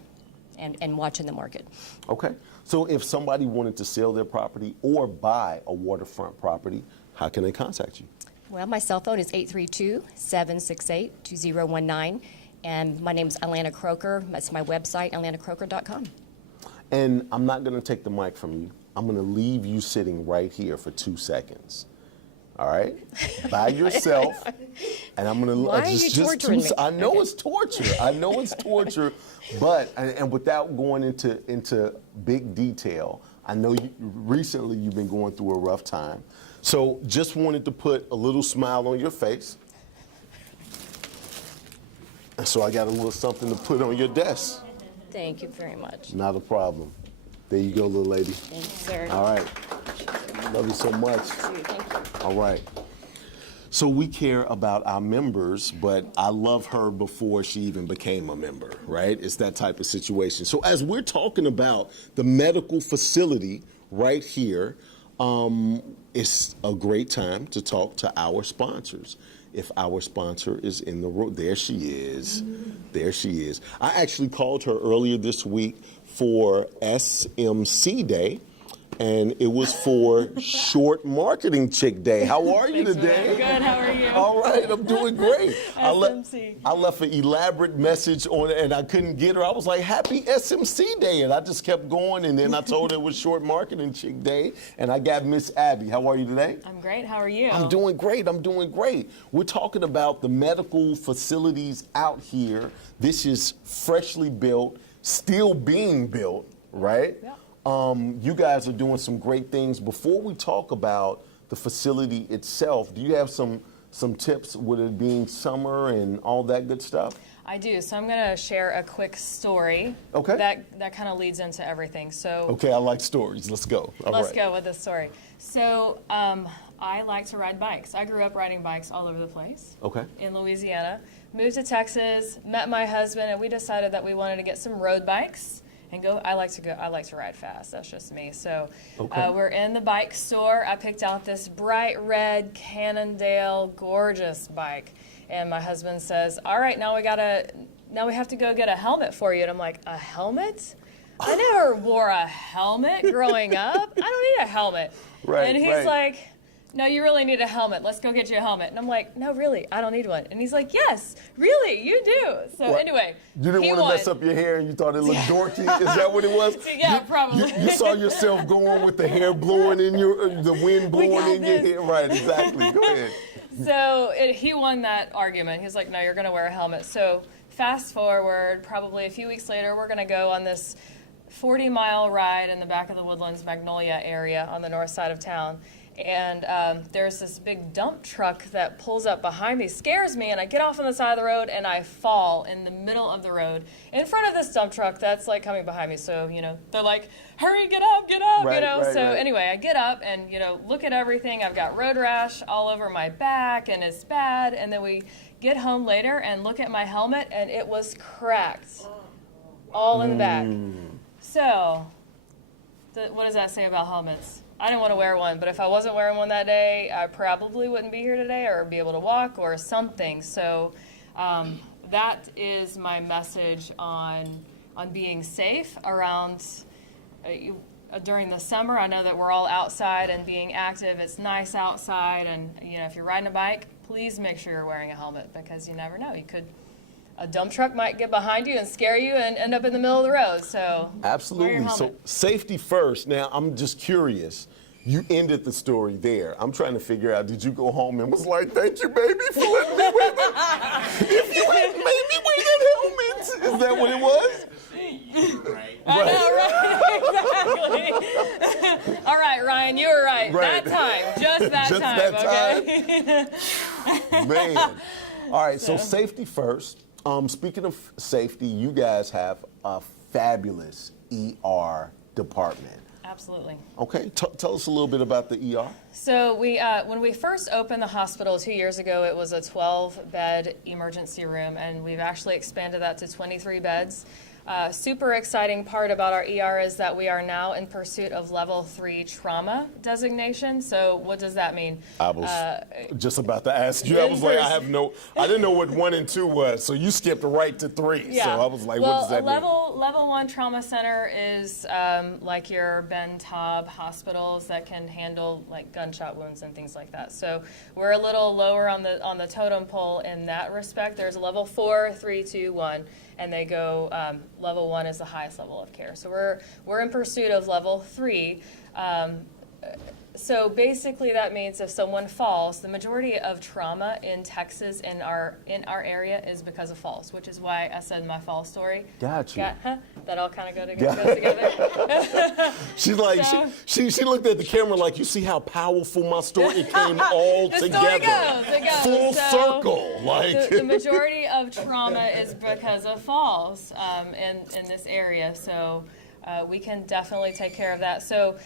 and watching the market. Okay. So if somebody wanted to sell their property or buy a waterfront property, how can they contact you? Well, my cell phone is 832-768-2019, and my name is Alana Kroger. That's my website, alanakroger.com. And I'm not going to take the mic from you. I'm going to leave you sitting right here for 2 seconds. all right, by yourself, and I'm gonna Why are you torturing me? I know it's torture. I know it's torture, but and without going into big detail, I know recently you've been going through a rough time, so just wanted to put a little smile on your face. And so I got a little something to put on your desk. Thank you very much. Not a problem. There you go, little lady. Thank you, sir. All right. Love you so much. Thank you. All right. So we care about our members, but I love her before she even became a member, right? It's that type of situation. So as we're talking about the medical facility right here, it's a great time to talk to our sponsors. If our sponsor is in the room, there she is. There she is. I actually called her earlier this week for SMC Day, and it was for Short Marketing Chick Day. How are you today? Good, how are you? All right, I'm doing great. SMC. I left an elaborate message on it, and I couldn't get her. I was like, happy SMC Day, and I just kept going, and then I told her it was Short Marketing Chick Day, and I got Miss Abby. How are you today? I'm great, how are you? I'm doing great. I'm doing great. We're talking about the medical facilities out here. This is freshly built, still being built, right? Yep. You guys are doing some great things. Before we talk about the facility itself, do you have some tips with it being summer and all that good stuff? I do, so I'm going to share a quick story. Okay. That kind of leads into everything. So Okay, I like stories. Let's go. All let's right. go with the story. So I like to ride bikes. I grew up riding bikes all over the place Okay. in Louisiana. Moved to Texas, met my husband, and we decided that we wanted to get some road bikes and go. I like to ride fast. That's just me. So Okay. we're in the bike store. I picked out this bright red Cannondale, gorgeous bike, and my husband says, "All right, now we have to go get a helmet for you." And I'm like, "A helmet? I never wore a helmet growing up. I don't need a helmet." Right, And he's right. like, "No, you really need a helmet. Let's go get you a helmet." And I'm like, "No, really, I don't need one." And he's like, "Yes, really, you do." So What? anyway, You didn't he want to won. mess up your hair and you thought it looked dorky? Is that what it was? Yeah, probably. You saw yourself going with the hair blowing in the wind blowing got in your this. hair. Right, exactly. Go ahead. So he won that argument. He's like, "No, you're going to wear a helmet." So fast forward, probably a few weeks later, we're going to go on this 40-mile ride in the back of the Woodlands, Magnolia area on the north side of town. And there's this big dump truck that pulls up behind me, scares me, and I get off on the side of the road and I fall in the middle of the road in front of this dump truck that's like coming behind me. So, they're like, "Hurry, get up, Right, right, So right. anyway, I get up and, look at everything. I've got road rash all over my back and it's bad. And then we get home later and look at my helmet and it was cracked all in the back. So, what does that say about helmets? I didn't want to wear one, but if I wasn't wearing one that day, I probably wouldn't be here today or be able to walk or something. So that is my message on being safe around during the summer. I know that we're all outside and being active. It's nice outside, and if you're riding a bike, please make sure you're wearing a helmet because you never know. A dump truck might get behind you and scare you and end up in the middle of the road. So wear your Absolutely. helmet. So safety first. Now, I'm just curious. You ended the story there. I'm trying to figure out, did you go home and was like, "Thank you, baby, for letting me wear that"? If you hadn't made me wear that helmet, is that what it was? I know, right? Exactly. All right, Ryan, you were right. Right. That time, just that Just time, that okay? Man. All right, so safety first. Speaking of safety, you guys have a fabulous ER department. Absolutely. Okay, tell us a little bit about the ER. So when we first opened the hospital 2 years ago, it was a 12-bed emergency room, and we've actually expanded that to 23 beds. Super exciting part about our ER is that we are now in pursuit of level 3 trauma designation. So what does that mean? I was just about to ask you. I was like, I didn't know what 1 and 2 was, so you skipped right to 3. Yeah. So I was like, well, what does that mean? Level 1 trauma center is like your Ben Taub hospitals that can handle like gunshot wounds and things like that. So we're a little lower on the totem pole in that respect. There's a level 4, 3, 2, 1, and they go. Level 1 is the highest level of care. So we're in pursuit of level 3. So basically, that means if someone falls, the majority of trauma in Texas in our area is because of falls, which is why I said my fall story. Gotcha. That all kind of goes together. She's like, So- she looked at the camera like, you see how powerful my story, it came all The story together. it goes. Full So, circle. Like, the majority of trauma is because of falls in this area. So we can definitely take care of that. So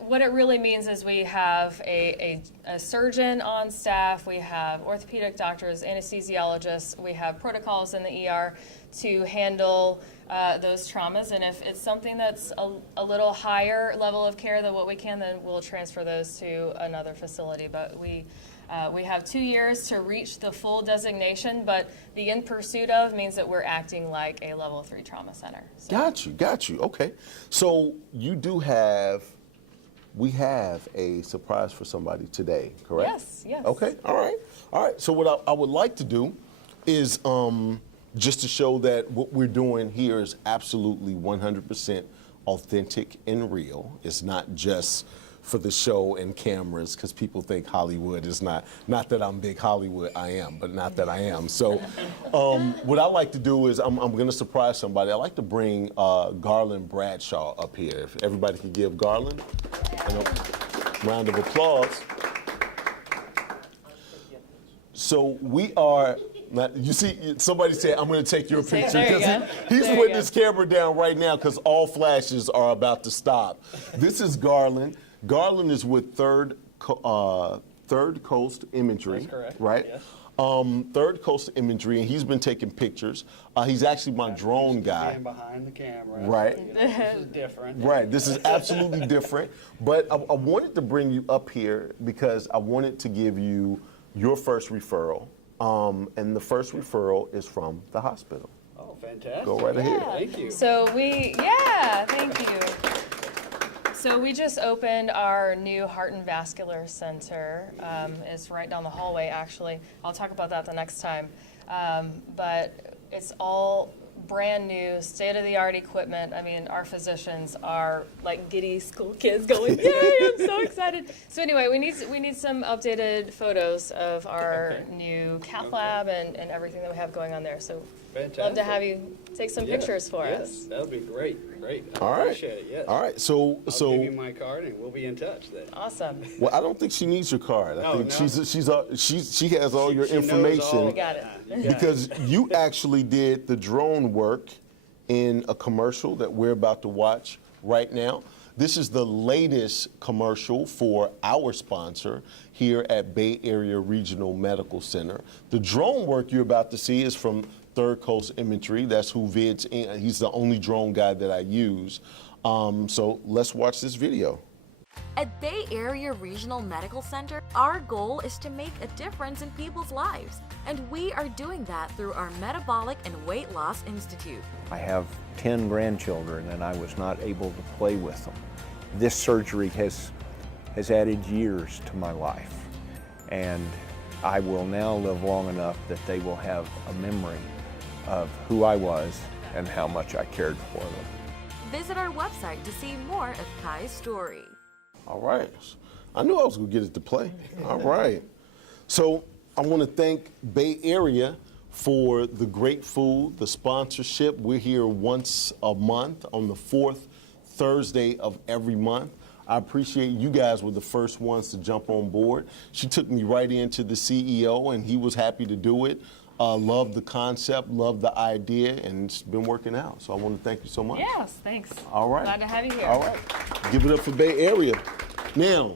what it really means is we have a surgeon on staff, we have orthopedic doctors, anesthesiologists, we have protocols in the ER to handle those traumas. And if it's something that's a little higher level of care than what we can, then we'll transfer those to another facility. But we have 2 years to reach the full designation, but the in pursuit of means that we're acting like a level 3 trauma center. So. got you. Okay. So we have a surprise for somebody today, correct? Yes. Okay, all right. So what I would like to do is just to show that what we're doing here is absolutely 100% authentic and real. It's not just for the show and cameras, because people think Hollywood is not that I'm big Hollywood, I am, but not that I am. So what I like to do is I'm going to surprise somebody. I like to bring Garland Bradshaw up here. If everybody could give Garland a round of applause. So we are, you see, somebody said, I'm going to take your picture. There you 'Cause go. He's There you putting go. his camera down right now because all flashes are about to stop. This is Garland. Garland is with Third Coast Imagery. That's correct, Right? yes. Third Coast Imagery, and he's been taking pictures. He's actually my drone guy. Stand behind the camera. Right. So, this is different. Right, this is absolutely different. But I wanted to bring you up here because I wanted to give you your first referral. And the first referral is from the hospital. Oh, fantastic. Go right ahead. Thank you. So thank you. So we just opened our new Heart and Vascular Center. It's right down the hallway, actually. I'll talk about that the next time. But it's all brand new, state-of-the-art equipment. I mean, our physicians are like giddy school kids going, yay, I'm so excited. So anyway, we need some updated photos of our new cath lab and everything that we have going on there. So Fantastic. love to have you take some pictures for yes, us. That would be great. I All right. appreciate it, yes. All right, so I'll give you my card and we'll be in touch then. Awesome. well, I don't think she needs your card. I Oh, think no? she has all your She knows information. all We got it. You got it. Because you actually did the drone work in a commercial that we're about to watch right now. This is the latest commercial for our sponsor here at Bay Area Regional Medical Center. The drone work you're about to see is from Third Coast Imagery. That's who Vid's in. He's the only drone guy that I use. So let's watch this video. At Bay Area Regional Medical Center, our goal is to make a difference in people's lives, and we are doing that through our Metabolic and Weight Loss Institute. I have 10 grandchildren and I was not able to play with them. This surgery has added years to my life, and I will now live long enough that they will have a memory of who I was and how much I cared for them. Visit our website to see more of Kai's story. All right. I knew I was going to get it to play. All right. So I want to thank Bay Area for the great food, the sponsorship. We're here once a month on the fourth Thursday of every month. I appreciate you guys were the first ones to jump on board. She took me right into the CEO, and he was happy to do it. Loved the concept, loved the idea, and it's been working out. So I want to thank you so much. Yes, thanks. All right. Glad to have you here. All right. Give it up for Bay Area. Now,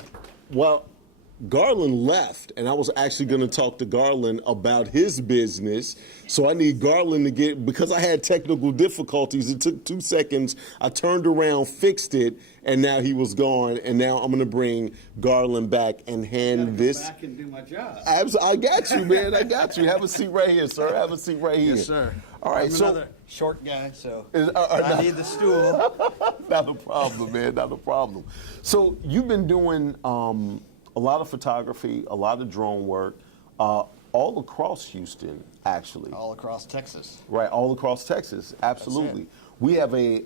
well, Garland left, and I was actually going to talk to Garland about his business. So I need Garland to get, because I had technical difficulties, it took 2 seconds. I turned around, fixed it, and now he was gone. And now I'm going to bring Garland back and hand this. Go back and do my job. I got you, man. I got you. Have a seat right here, sir. Have a seat right here. Yes, sir. All right, I'm so another short guy, so I I need the stool. Not a problem, man. Not a problem. So you've been doing a lot of photography, a lot of drone work. all across Houston, actually. All across Texas. Right, all across Texas, absolutely. We have a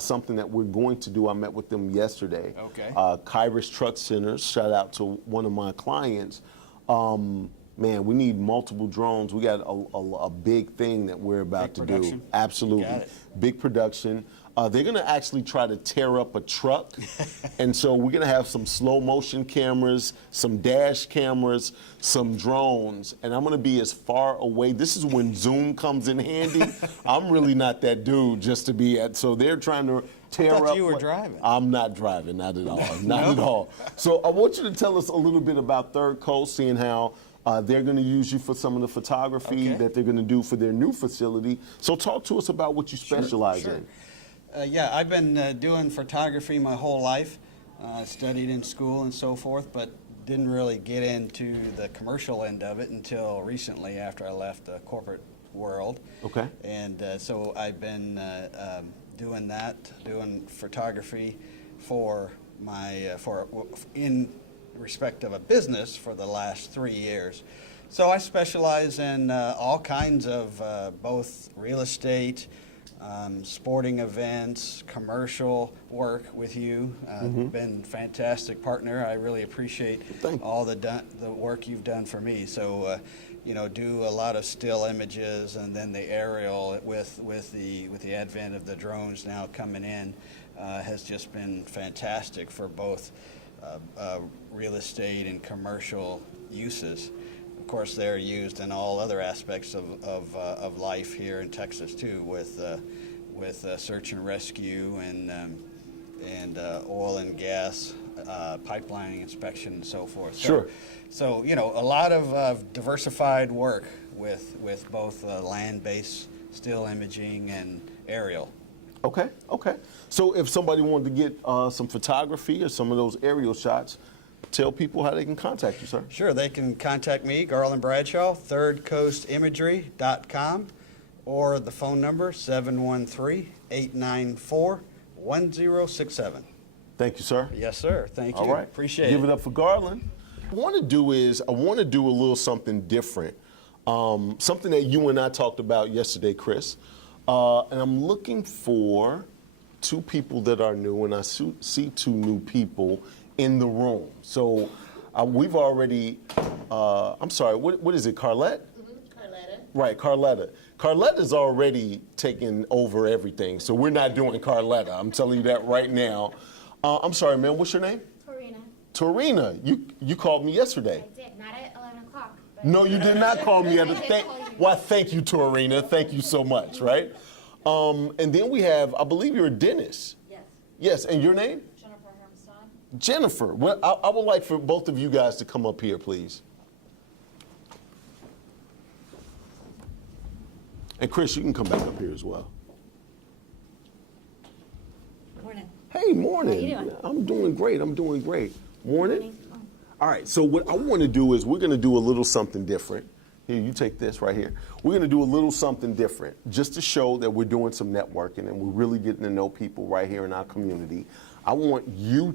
something that we're going to do. I met with them yesterday. Okay. Kairos Truck Centers, shout out to one of my clients. Man, we need multiple drones. We got a big thing that we're about to do. Absolutely. Got it. Big production. They're going to actually try to tear up a truck. And so we're going to have some slow motion cameras, some dash cameras, some drones. And I'm going to be as far away. This is when Zoom comes in handy. I'm really not that dude just to be at. So they're trying to tear up. I thought you were driving. I'm not driving, not at all. Not at all. So I want you to tell us a little bit about Third Coast, seeing how they're going to use you for some of the photography that they're going to do for their new facility. So talk to us about what you specialize in. Yeah, I've been doing photography my whole life, studied in school and so forth, but didn't really get into the commercial end of it until recently after I left the corporate world. Okay. And so I've been doing photography for my, in respect of a business for the last 3 years. So I specialize in all kinds of both real estate, sporting events, commercial work with you. Been fantastic partner. I really appreciate all the work you've done for me. So, you know, do a lot of still images and then the aerial with the advent of the drones now coming in has just been fantastic for both real estate and commercial uses. Of course, they're used in all other aspects of life here in Texas too, with search and rescue and oil and gas pipelining inspection and so forth. Sure. So you know, a lot of diversified work with both land-based still imaging and aerial. Okay, okay. So if somebody wanted to get some photography or some of those aerial shots, tell people how they can contact you, sir. Sure, they can contact me, Garland Bradshaw, thirdcoastimagery.com, or the phone number 713-894-1067. Thank you, sir. Yes, sir. Thank you. All right. Appreciate Give it. it up for Garland. What I want to do a little something different. Something that you and I talked about yesterday, Chris. And I'm looking for two people that are new, and I see two new people in the room. So we've already, I'm sorry, what is it, Carlette? Carletta. Right, Carletta. Carletta's already taken over everything, so we're not doing Carletta. I'm telling you that right now. I'm sorry, man, what's your name? Torina. Torina, you called me yesterday. I did, not at 11 o'clock. No, you did not call me at a Why, thank you, Torina. Thank you so much, right? And then we have, I believe you're a dentist. Yes. Yes, and your name? Jennifer Hermstein. Jennifer. Well, I would like for both of you guys to come up here, please. And Chris, you can come back up here as well. Morning. Hey, morning. How you doing? I'm doing great. I'm doing great. Morning. All right, so what I want to do is we're going to do a little something different. Here, you take this right here. We're going to do a little something different just to show that we're doing some networking and we're really getting to know people right here in our community. I want you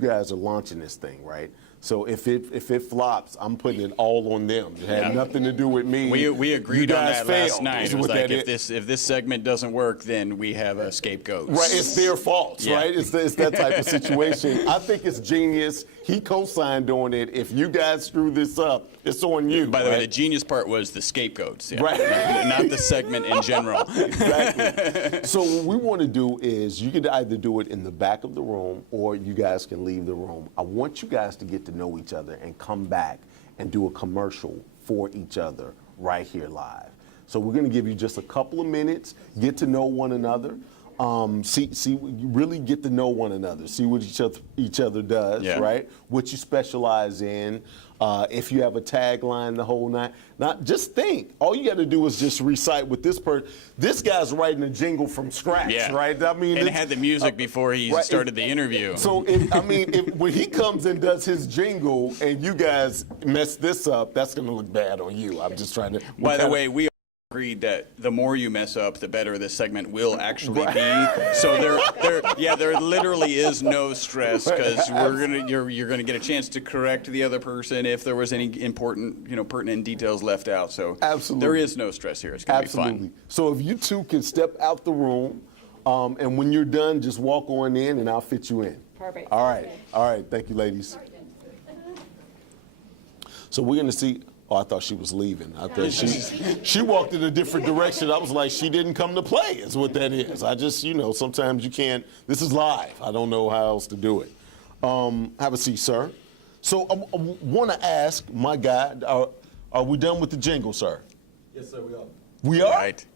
guys are launching this thing, right? So if it flops, I'm putting it all on them. It had nothing to do with me. We agreed You on guys that last failed, night. is It was what like that if this segment doesn't work, then we have a scapegoat. Right, it's their fault, Yeah. right? It's that type of situation. I think it's genius. He co-signed on it. If you guys screw this up, it's on you. By the way, right? the genius part was the scapegoats, yeah. Right. Not the segment in general. Exactly. So what we want to do is you can either do it in the back of the room or you guys can leave the room. I want you guys to get to know each other and come back and do a commercial for each other right here live. So we're going to give you just a couple of minutes, get to know one another. Really get to know one another. See what each other does, Yeah. right? What you specialize in. If you have a tagline, the whole night. Not just think. All you got to do is just recite with this person. This guy's writing a jingle from scratch, Yeah. right? I mean, And it had the music before he right, started the interview. So when he comes and does his jingle and you guys mess this up, that's going to look bad on you. I'm just trying to. By the way, we agreed that the more you mess up, the better this segment will actually be. So there literally is no stress because you're gonna get a chance to correct the other person if there was any important, pertinent details left out. So Absolutely. there is no stress here. It's gonna be Absolutely. fun. So if you two can step out the room, and when you're done, just walk on in, and I'll fit you in. Perfect. All right. All right. Thank you, ladies. So we're gonna see. Oh, I thought she was leaving. I thought she walked in a different direction. I was like, she didn't come to play, is what that is. I just, sometimes you can't. This is live. I don't know how else to do it. Have a seat, sir. So I want to ask my guy, are we done with the jingle, sir? Yes, sir, we are. We are? Right.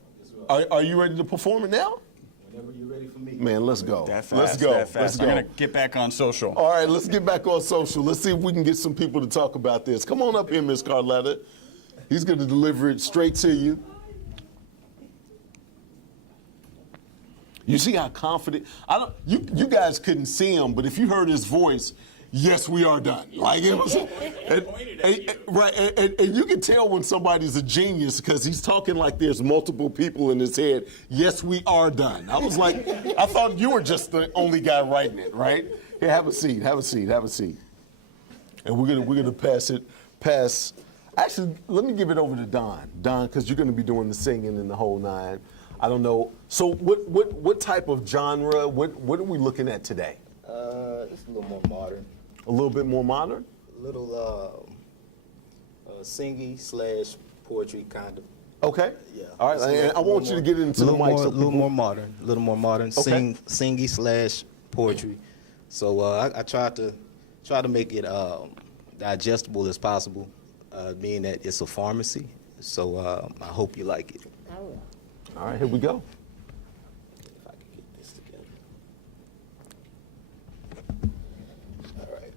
Are you ready to perform it now? Whenever you're ready for me. Man, let's go. That fast, Let's go. that fast. Let's I'm go. gonna get back on social. All right, let's get back on social. Let's see if we can get some people to talk about this. Come on up here, Miss Carletta. He's going to deliver it straight to you. You see how confident? You guys couldn't see him, but if you heard his voice, yes, we are done. Like it was, and you can tell when somebody's a genius because he's talking like there's multiple people in his head. Yes, we are done. I was like, I thought you were just the only guy writing it, right? Here, have a seat. Have a seat. Have a seat. And we're gonna pass. Actually, let me give it over to Don. Don, because you're gonna be doing the singing and the whole nine. I don't know. So what type of genre? What are we looking at today? It's a little more modern. A little bit more modern? A little singy / poetry kind of. Okay. Yeah. All right. And I want you to get into the mic. A little more modern. A little more modern. Okay. Singy / poetry. So I tried to make it digestible as possible, being that it's a pharmacy. So I hope you like it. All right, here we go. If I can get this together. All right.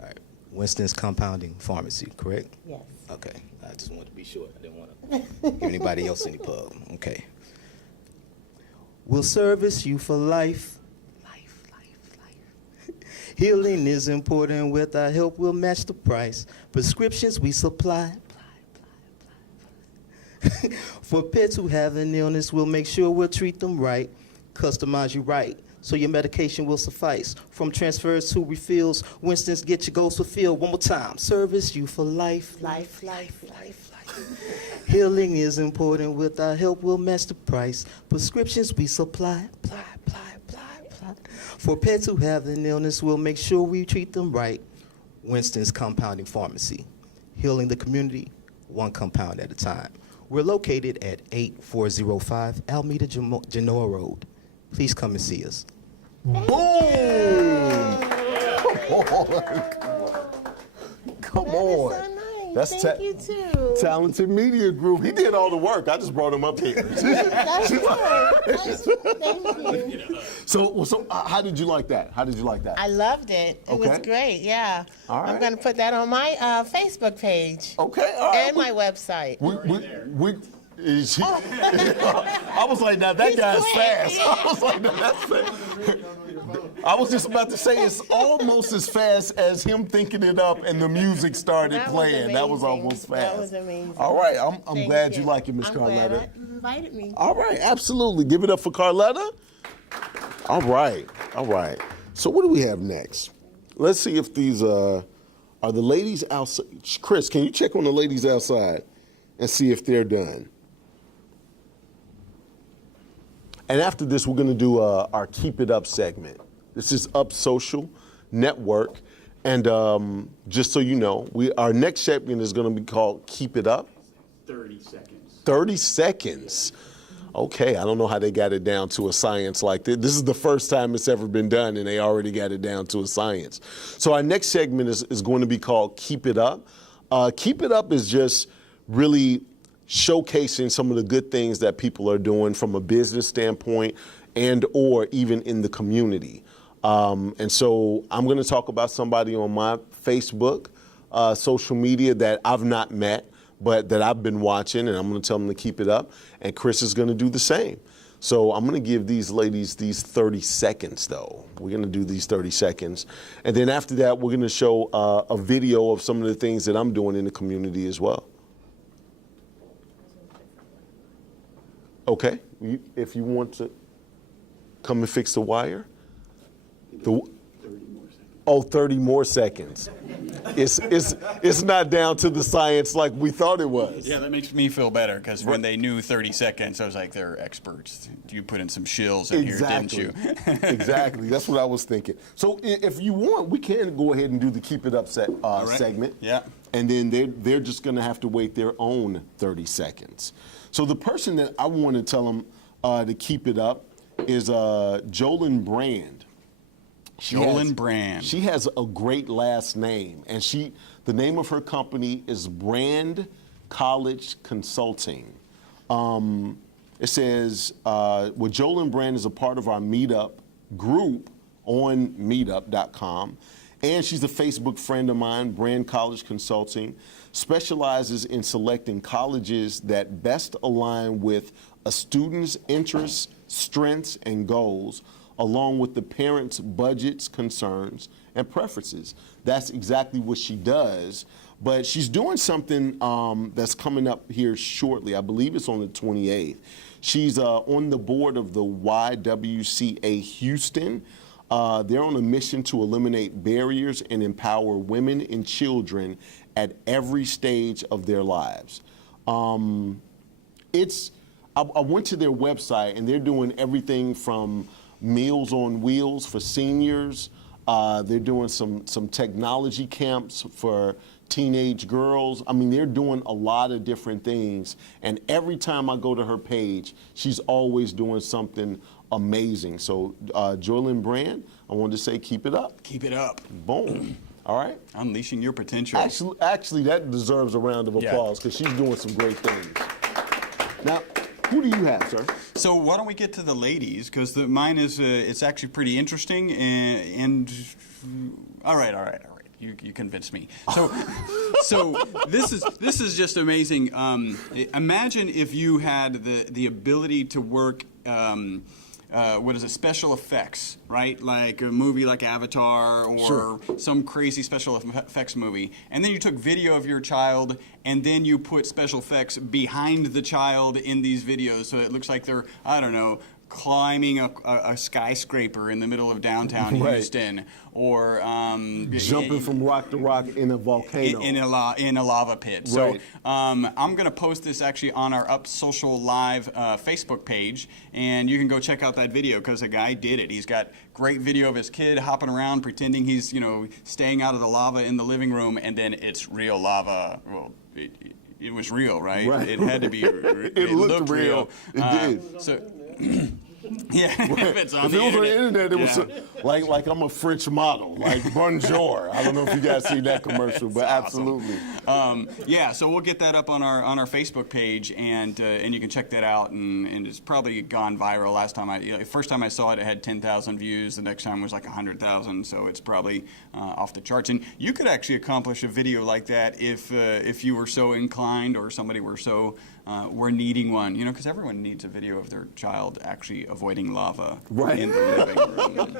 All right. Winston's Compounding Pharmacy, correct? Yes. Okay. I just wanted to be sure. I didn't want to give anybody else any pub. Okay. We'll service you for life. Healing is important. With our help, we'll match the price. Prescriptions we supply. For pets who have an illness, we'll make sure we'll treat them right. Customize you right, so your medication will suffice. From transfers to refills, Winston's get your goals fulfilled. One more time. Service you for life. Life. Healing is important. With our help, we'll match the price. Prescriptions we supply. For pets who have an illness, we'll make sure we treat them right. Winston's Compounding Pharmacy. Healing the community, one compound at a time. We're located at 8405 Alameda Genoa Road. Please come and see us. Boom! Come on. That is so nice. That's Thank you too. Talented Media Group. He did all the work. I just brought him up here. That's good. Thank you. So how did you like that? How did you like that? I loved it. It was Okay. great. Yeah. All right. I'm going to put that on my Facebook page. Okay. All right. And my website. Is he, I was like, now that He's guy's quick. fast. I was like, now that's fast. I was just about to say it's almost as fast as him thinking it up and the music started That was playing. That was amazing. almost fast. That was amazing. All right, I'm Thank glad you like it, Miss I'm glad Carletta. you invited me. All right, absolutely. Give it up for Carletta. All right, all right. So what do we have next? Let's see if these are the ladies outside. Chris, can you check on the ladies outside and see if they're done? And after this, we're going to do our Keep It Up segment. This is Up Social Network. And just so you know, our next segment is going to be called Keep It Up. 30 seconds. 30 seconds. Okay, I don't know how they got it down to a science like this. This is the first time it's ever been done, and they already got it down to a science. So our next segment is going to be called Keep It Up. Keep It Up is just really showcasing some of the good things that people are doing from a business standpoint and or even in the community. And so I'm going to talk about somebody on my Facebook, social media that I've not met, but that I've been watching, and I'm going to tell them to keep it up. And Chris is going to do the same. So I'm going to give these ladies these 30 seconds, though. We're going to do these 30 seconds. And then after that, we're going to show a video of some of the things that I'm doing in the community as well. Okay, if you want to come and fix the wire. 30 more seconds. It's not down to the science like we thought it was. Yeah, that makes me feel better because when they knew 30 seconds, I was like, they're experts. You put in some shills in here, didn't you? Exactly. That's what I was thinking. So if you want, we can go ahead and do the Keep It Up segment. Yeah. And then they're just going to have to wait their own 30 seconds. So the person that I want to tell them to keep it up is Jolyn Brand. Jolyn Brand. She has a great last name, and the name of her company is Brand College Consulting. It says, Jolyn Brand is a part of our Meetup group on meetup.com, and she's a Facebook friend of mine. Brand College Consulting specializes in selecting colleges that best align with a student's interests, strengths, and goals, along with the parents' budgets, concerns, and preferences. That's exactly what she does. But she's doing something that's coming up here shortly. I believe it's on the 28th. She's on the board of the YWCA Houston. They're on a mission to eliminate barriers and empower women and children at every stage of their lives. I went to their website, and they're doing everything from Meals on Wheels for seniors. They're doing some technology camps for teenage girls. I mean, they're doing a lot of different things. And every time I go to her page, she's always doing something amazing. So, Jolyn Brand, I wanted to say keep it up. Keep it up. Boom. All right? Unleashing your potential. Actually, that deserves a round of applause because she's doing some great things. Now, who do you have, sir? So why don't we get to the ladies? Because mine is it's actually pretty interesting. And all right. You convinced me. So this is just amazing. Imagine if you had the ability to work. Special effects, right? Like a movie like Avatar or some crazy special effects movie. And then you took video of your child and then you put special effects behind the child in these videos. So it looks like they're, I don't know, climbing a skyscraper in the middle of downtown Houston, or jumping from rock to rock in a volcano, in a lava pit. Right. So I'm going to post this actually on our Up Social Live Facebook page, and you can go check out that video because a guy did it. He's got great video of his kid hopping around, pretending he's staying out of the lava in the living room, and then it's real lava. Well, it was real, right? It had to be. It looked real. It did. So. Yeah, if it's on if the it was internet. on the internet, it was like I'm a French model, like bonjour. I don't know if you guys see that commercial, but absolutely. So we'll get that up on our Facebook page, and you can check that out. And it's probably gone viral. Last time first time I saw it, it had 10,000 views. The next time was like 100,000. So it's probably off the charts. And you could actually accomplish a video like that if you were so inclined, or somebody were so. We're needing one, because everyone needs a video of their child actually avoiding lava in the living room.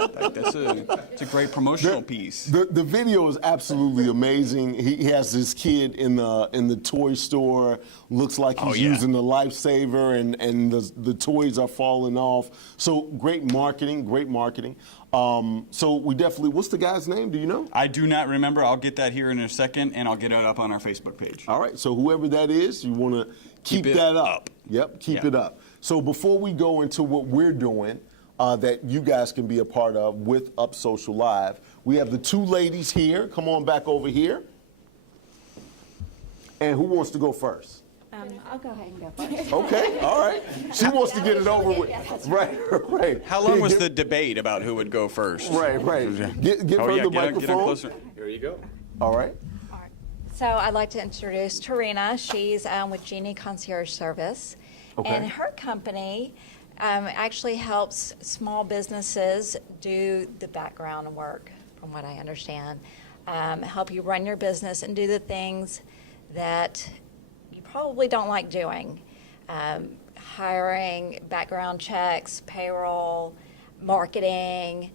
That's a great promotional piece. The video is absolutely amazing. He has this kid in the toy store. Looks like he's using the lifesaver, and the toys are falling off. So great marketing. So we definitely. What's the guy's name? Do you know? I do not remember. I'll get that here in a second, and I'll get it up on our Facebook page. All right. So whoever that is, you want to keep that up. Yep. Keep it up. So before we go into what we're doing, that you guys can be a part of with Up Social Live, we have the two ladies here. Come on back over here. And who wants to go first? I'll go ahead and go first. Okay, all right. She wants to get it over with. Right. How long was the debate about who would go first? Right. Get her the microphone. Get her closer. Here you go. All right. So I'd like to introduce Tarina. She's with Genie Concierge Service. Okay. And her company actually helps small businesses do the background work, from what I understand. Help you run your business and do the things that you probably don't like doing. Hiring, background checks, payroll, marketing.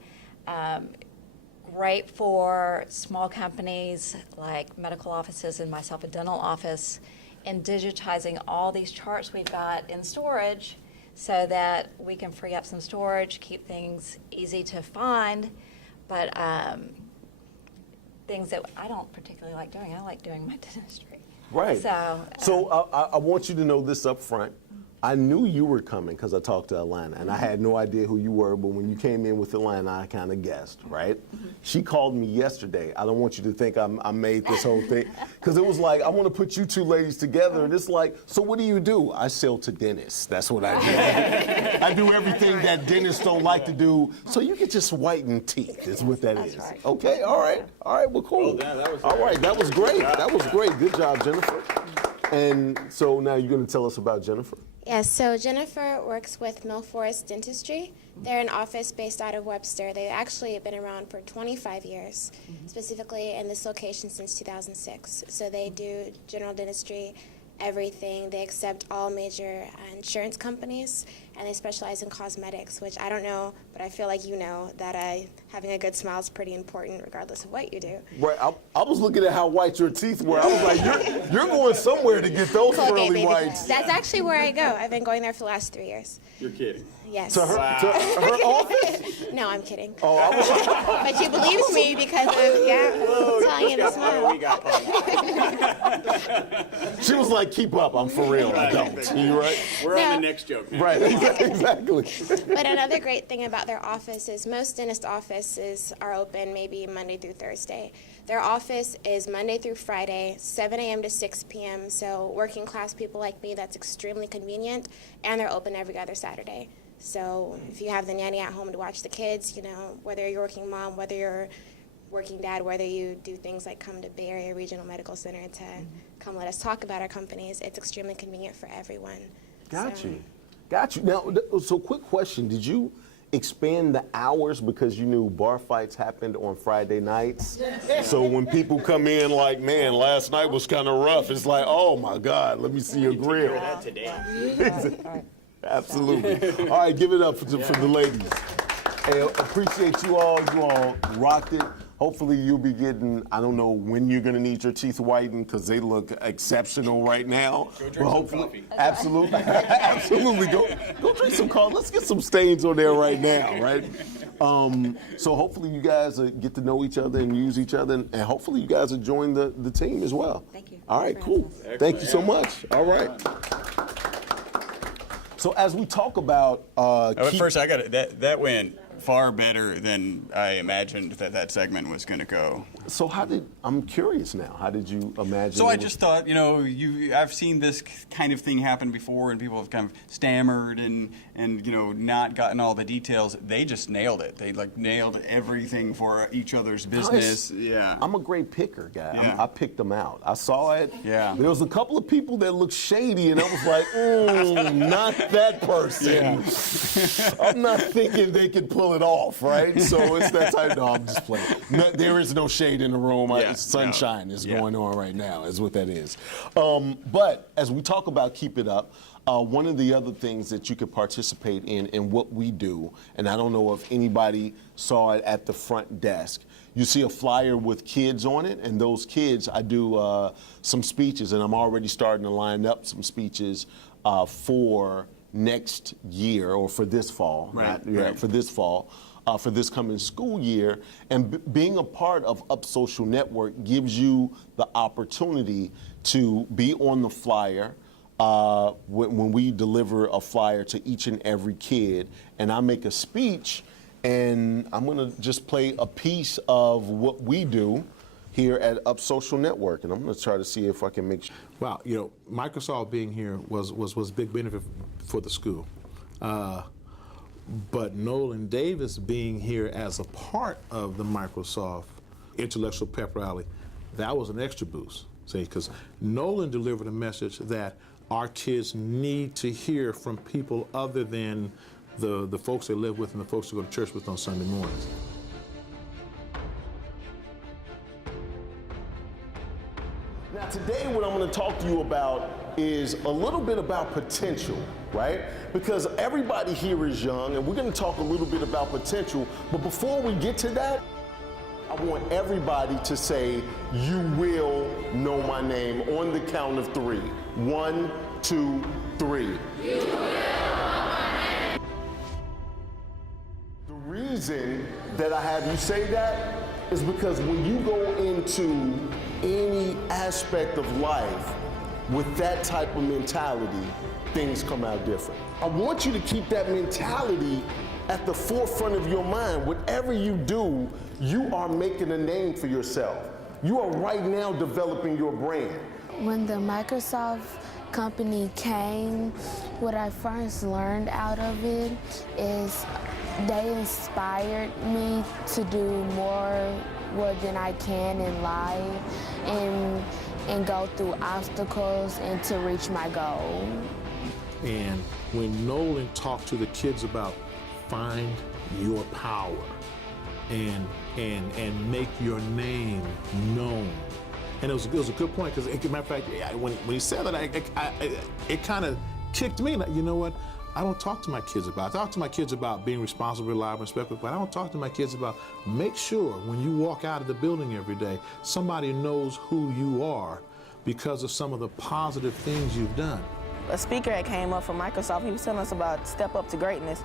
Great for small companies like medical offices and myself, a dental office, and digitizing all these charts we've got in storage so that we can free up some storage, keep things easy to find, but things that I don't particularly like doing. I like doing my dentistry. Right. So I want you to know this up front. I knew you were coming because I talked to Alana, and I had no idea who you were, but when you came in with Alana, I kind of guessed, right? She called me yesterday. I don't want you to think I made this whole thing, because it was like, I want to put you two ladies together, and it's like, so what do? I sell to dentists. That's what I do. I do everything that dentists don't like to do, so you can just whiten teeth, is what that is. right. Okay, all right, well, cool. All right, that was great. That was great. Good job, Jennifer. And so now you're going to tell us about Jennifer. Yes, so Jennifer works with Mill Forest Dentistry. They're an office based out of Webster. They've actually been around for 25 years, specifically in this location since 2006. So they do general dentistry, everything. They accept all major insurance companies, and they specialize in cosmetics, which I don't know, but I feel like you know that having a good smile is pretty important regardless of what you do. Right, I was looking at how white your teeth were. I was like, you're going somewhere to get those Colgate, pearly baby. whites. That's actually where I go. I've been going there for the last 3 years. You're kidding. Yes. To her office? No, I'm kidding. Oh, I was. But you believed me because I'm telling you to smile. She was like, keep up, I'm for real, I don't. You right? We're No. on the next joke. Right, exactly. But another great thing about their office is most dentist offices are open maybe Monday through Thursday. Their office is Monday through Friday, 7 a.m. to 6 p.m. So working class people like me, that's extremely convenient. And they're open every other Saturday. So if you have the nanny at home to watch the kids, you know, whether you're working mom, whether you're working dad, whether you do things like come to Bay Area Regional Medical Center to come let us talk about our companies, it's extremely convenient for everyone. Got you. Now, so quick question, did you expand the hours because you knew bar fights happened on Friday nights? So when people come in like, man, last night was kind of rough, it's like, oh my God, let me see your grill. Absolutely. All right, give it up for the ladies. Hey, appreciate you all. You all rocked it. Hopefully you'll be getting, I don't know when you're going to need your teeth whitened because they look exceptional right now. Go drink some coffee. Absolutely. Absolutely. Go drink some coffee. Let's get some stains on there right now, right? So hopefully you guys get to know each other and use each other, and hopefully you guys will join the team as well. Thank you. All right, cool. Thank you so much. All right. So as we talk about, First, I got it. That went far better than I imagined that segment was going to go. So I'm curious now, how did you imagine? So I just thought, I've seen this kind of thing happen before, and people have kind of stammered and not gotten all the details. They just nailed it. They nailed everything for each other's business. Yeah. I'm a great picker, guy. Yeah. I picked them out. I saw it. Yeah. There was a couple of people that looked shady, and I was like, not that person. Yeah. I'm not thinking they could pull it off, right? So it's that type. No, I'm just playing. There is no shade in the room. Sunshine is going on right now, is what that is. But as we talk about Keep It Up, one of the other things that you could participate in what we do, and I don't know if anybody saw it at the front desk, you see a flyer with kids on it, and those kids, I do some speeches, and I'm already starting to line up some speeches for next year, or for this fall, for this fall, for this coming school year. And being a part of Up Social Network gives you the opportunity to be on the flyer when we deliver a flyer to each and every kid, and I make a speech, and I'm gonna just play a piece of what we do here at Up Social Network, and I'm going to try to see if I can make sure. Wow, Microsoft being here was a big benefit for the school. But Nolan Davis being here as a part of the Microsoft Intellectual Pep Rally, that was an extra boost. See, because Nolan delivered a message that our kids need to hear from people other than the folks they live with and the folks who go to church with on Sunday mornings. Now today what I'm going to talk to you about is a little bit about potential, right? Because everybody here is young, and we're going to talk a little bit about potential, but before we get to that, I want everybody to say, "You will know my name," on the count of 3. 1, 2, 3. You will know my name. reason that I have you say that is because when you go into any aspect of life with that type of mentality, things come out different. I want you to keep that mentality at the forefront of your mind. Whatever you do, you are making a name for yourself. You are right now developing your brand. When the Microsoft company came, what I first learned out of it is they inspired me to do more than I can in life and go through obstacles and to reach my goal. And when Nolan talked to the kids about find your power and make your name known. And it was a good point, because as a matter of fact, when he said that, it kind of kicked me. Like, you know what? I don't talk to my kids about it. I talk to my kids about being responsible, reliable, respectful, but I don't talk to my kids about make sure when you walk out of the building every day, somebody knows who you are because of some of the positive things you've done. A speaker that came up from Microsoft, he was telling us about step up to greatness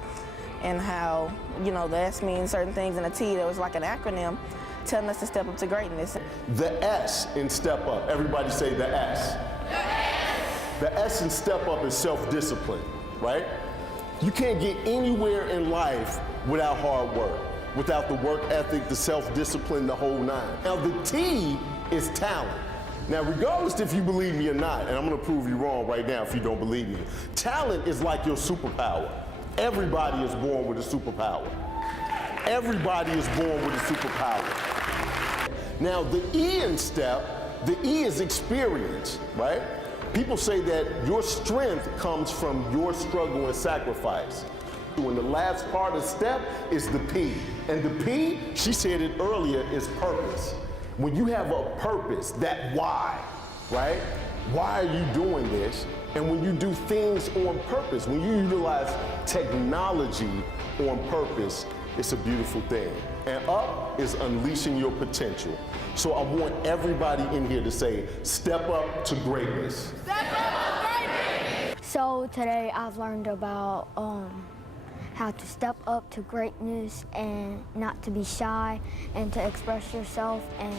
and how, you know, the S means certain things and the T, that was like an acronym telling us to step up to greatness. The S in step up, everybody say the S. The S in step up is self-discipline, right? You can't get anywhere in life without hard work, without the work ethic, the self-discipline, the whole nine. Now the T is talent. Now, regardless if you believe me or not, and I'm gonna prove you wrong right now if you don't believe me, talent is like your superpower. Everybody is born with a superpower. Everybody is born with a superpower. Now, the E in step, the E is experience, right? People say that your strength comes from your struggle and sacrifice. And the last part of step is the P. And the P, she said it earlier, is purpose. When you have a purpose, that why, right? Why are you doing this? And when you do things on purpose, when you utilize technology on purpose, it's a beautiful thing. And up is unleashing your potential. So I want everybody in here to say, step up to greatness. Step up to greatness! So today I've learned about how to step up to greatness and not to be shy and to express yourself, and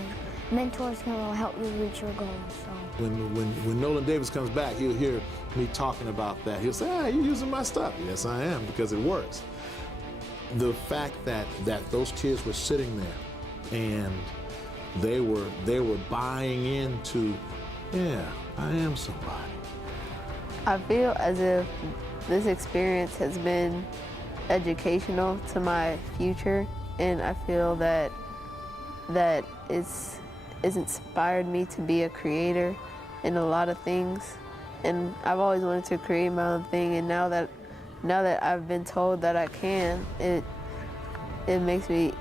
mentors can help you reach your goals. So. When Nolan Davis comes back, he'll hear me talking about that. He'll say, you're using my stuff. Yes, I am, because it works. The fact that those kids were sitting there and they were buying into, yeah, I am somebody. I feel as if this experience has been educational to my future, and I feel that it's inspired me to be a creator in a lot of things. And I've always wanted to create my own thing, and now that I've been told that I can, it makes me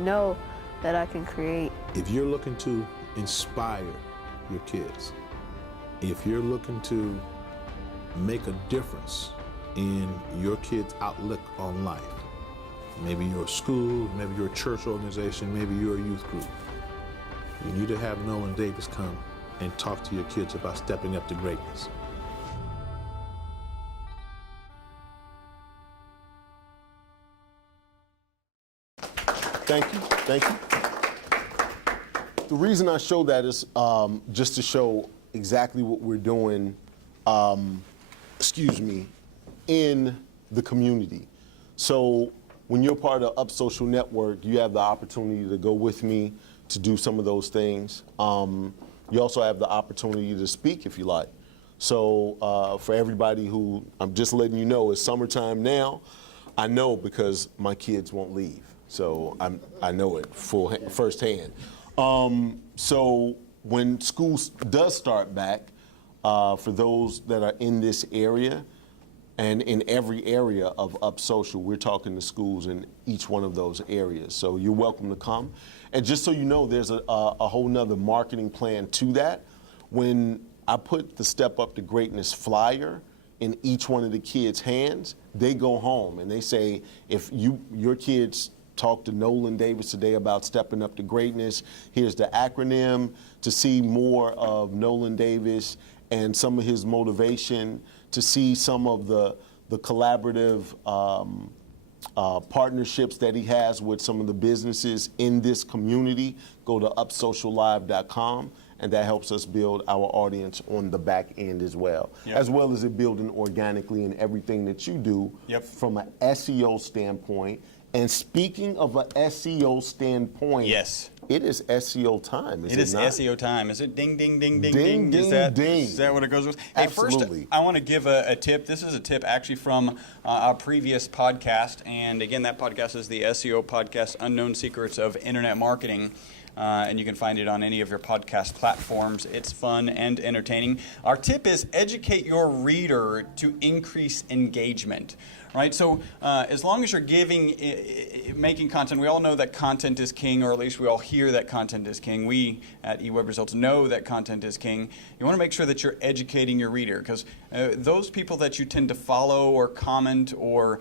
know that I can create. If you're looking to inspire your kids, if you're looking to make a difference in your kids' outlook on life, maybe you're a school, maybe you're a church organization, maybe you're a youth group, you need to have Nolan Davis come and talk to your kids about stepping up to greatness. Thank you, thank you. The reason I show that is just to show exactly what we're doing, in the community. So when you're part of Up Social Network, you have the opportunity to go with me to do some of those things. You also have the opportunity to speak if you like. So for everybody who, I'm just letting you know, it's summertime now. I know because my kids won't leave. So I know it firsthand. So when school does start back, for those that are in this area, and in every area of Up Social, we're talking to schools in each one of those areas. So you're welcome to come. And just so you know, there's a whole nother marketing plan to that. When I put the Step Up to Greatness flyer in each one of the kids' hands, they go home and they say, if your kids talk to Nolan Davis today about stepping up to greatness, here's the acronym to see more of Nolan Davis and some of his motivation, to see some of the collaborative partnerships that he has with some of the businesses in this community, go to upsociallive.com, and that helps us build our audience on the back end as well. Yep. As well as it building organically in everything that you do from an SEO standpoint. And speaking of an SEO standpoint, yes, it is SEO time. Is it is not? SEO time. Is it ding, ding, ding, ding, Ding, ding? ding. Is that what it goes with? Hey, Absolutely. first, I want to give a tip. This is a tip actually from our previous podcast. And again, that podcast is the SEO podcast, Unknown Secrets of Internet Marketing. And you can find it on any of your podcast platforms. It's fun and entertaining. Our tip is educate your reader to increase engagement. Right, so as long as you're making content, we all know that content is king, or at least we all hear that content is king. We at eWeb Results know that content is king. You want to make sure that you're educating your reader, because those people that you tend to follow or comment or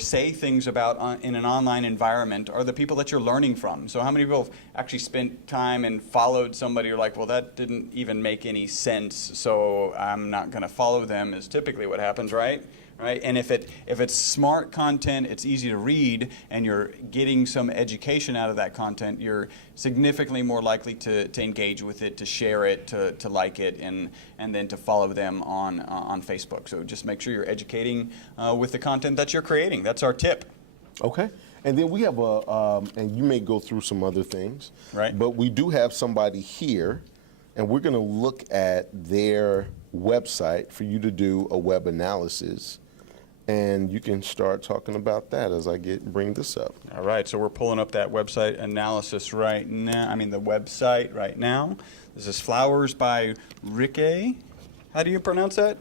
say things about in an online environment are the people that you're learning from. So how many people have actually spent time and followed somebody who're like, well, that didn't even make any sense, so I'm not going to follow them, is typically what happens, right? Right, and if it's smart content, it's easy to read, and you're getting some education out of that content, you're significantly more likely to engage with it, to share it, to like it, and then to follow them on Facebook. So just make sure you're educating with the content that you're creating. That's our tip. Okay. And then we have and you may go through some other things, right? But we do have somebody here, and we're going to look at their website for you to do a web analysis. And you can start talking about that as I bring this up. All right, so we're pulling up that website analysis right now. The website right now. This is Flowers by Riquet. How do you pronounce that?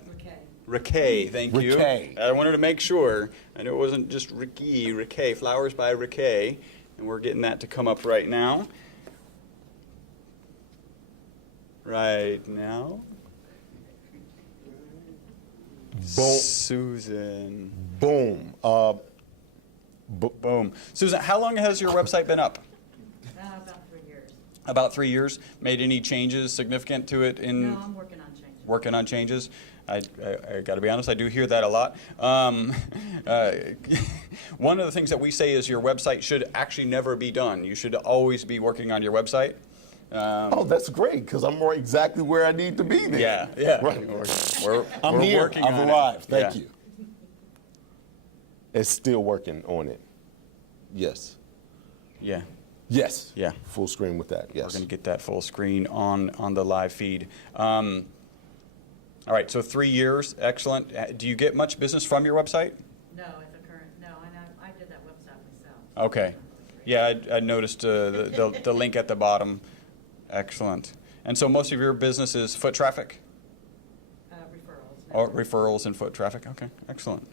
Riquet, thank you. Riquet. I wanted to make sure. I knew it wasn't just Riquet, Riquet, Flowers by Riquet. And we're getting that to come up right now. Right now. Boom. Susan. Boom. Boom. Susan, how long has your website been up? About 3 years. About 3 years. Made any changes significant to it? No, I'm working on changes. Working on changes. I got to be honest, I do hear that a lot. One of the things that we say is your website should actually never be done. You should always be working on your website. Oh, that's great, because I'm more exactly where I need to be then. Yeah. Right. We're here. working I've on arrived. it. Thank you. It's still working on it. Yes. Yeah. Yes. Yeah. Full screen with that. Yes. We're going to get that full screen on the live feed. All right, so 3 years, excellent. Do you get much business from your website? No, at the current, no, and I did that website myself. Okay. Yeah, I noticed the link at the bottom. Excellent. And so most of your business is foot traffic? Referrals. Or referrals and foot traffic? Okay, excellent.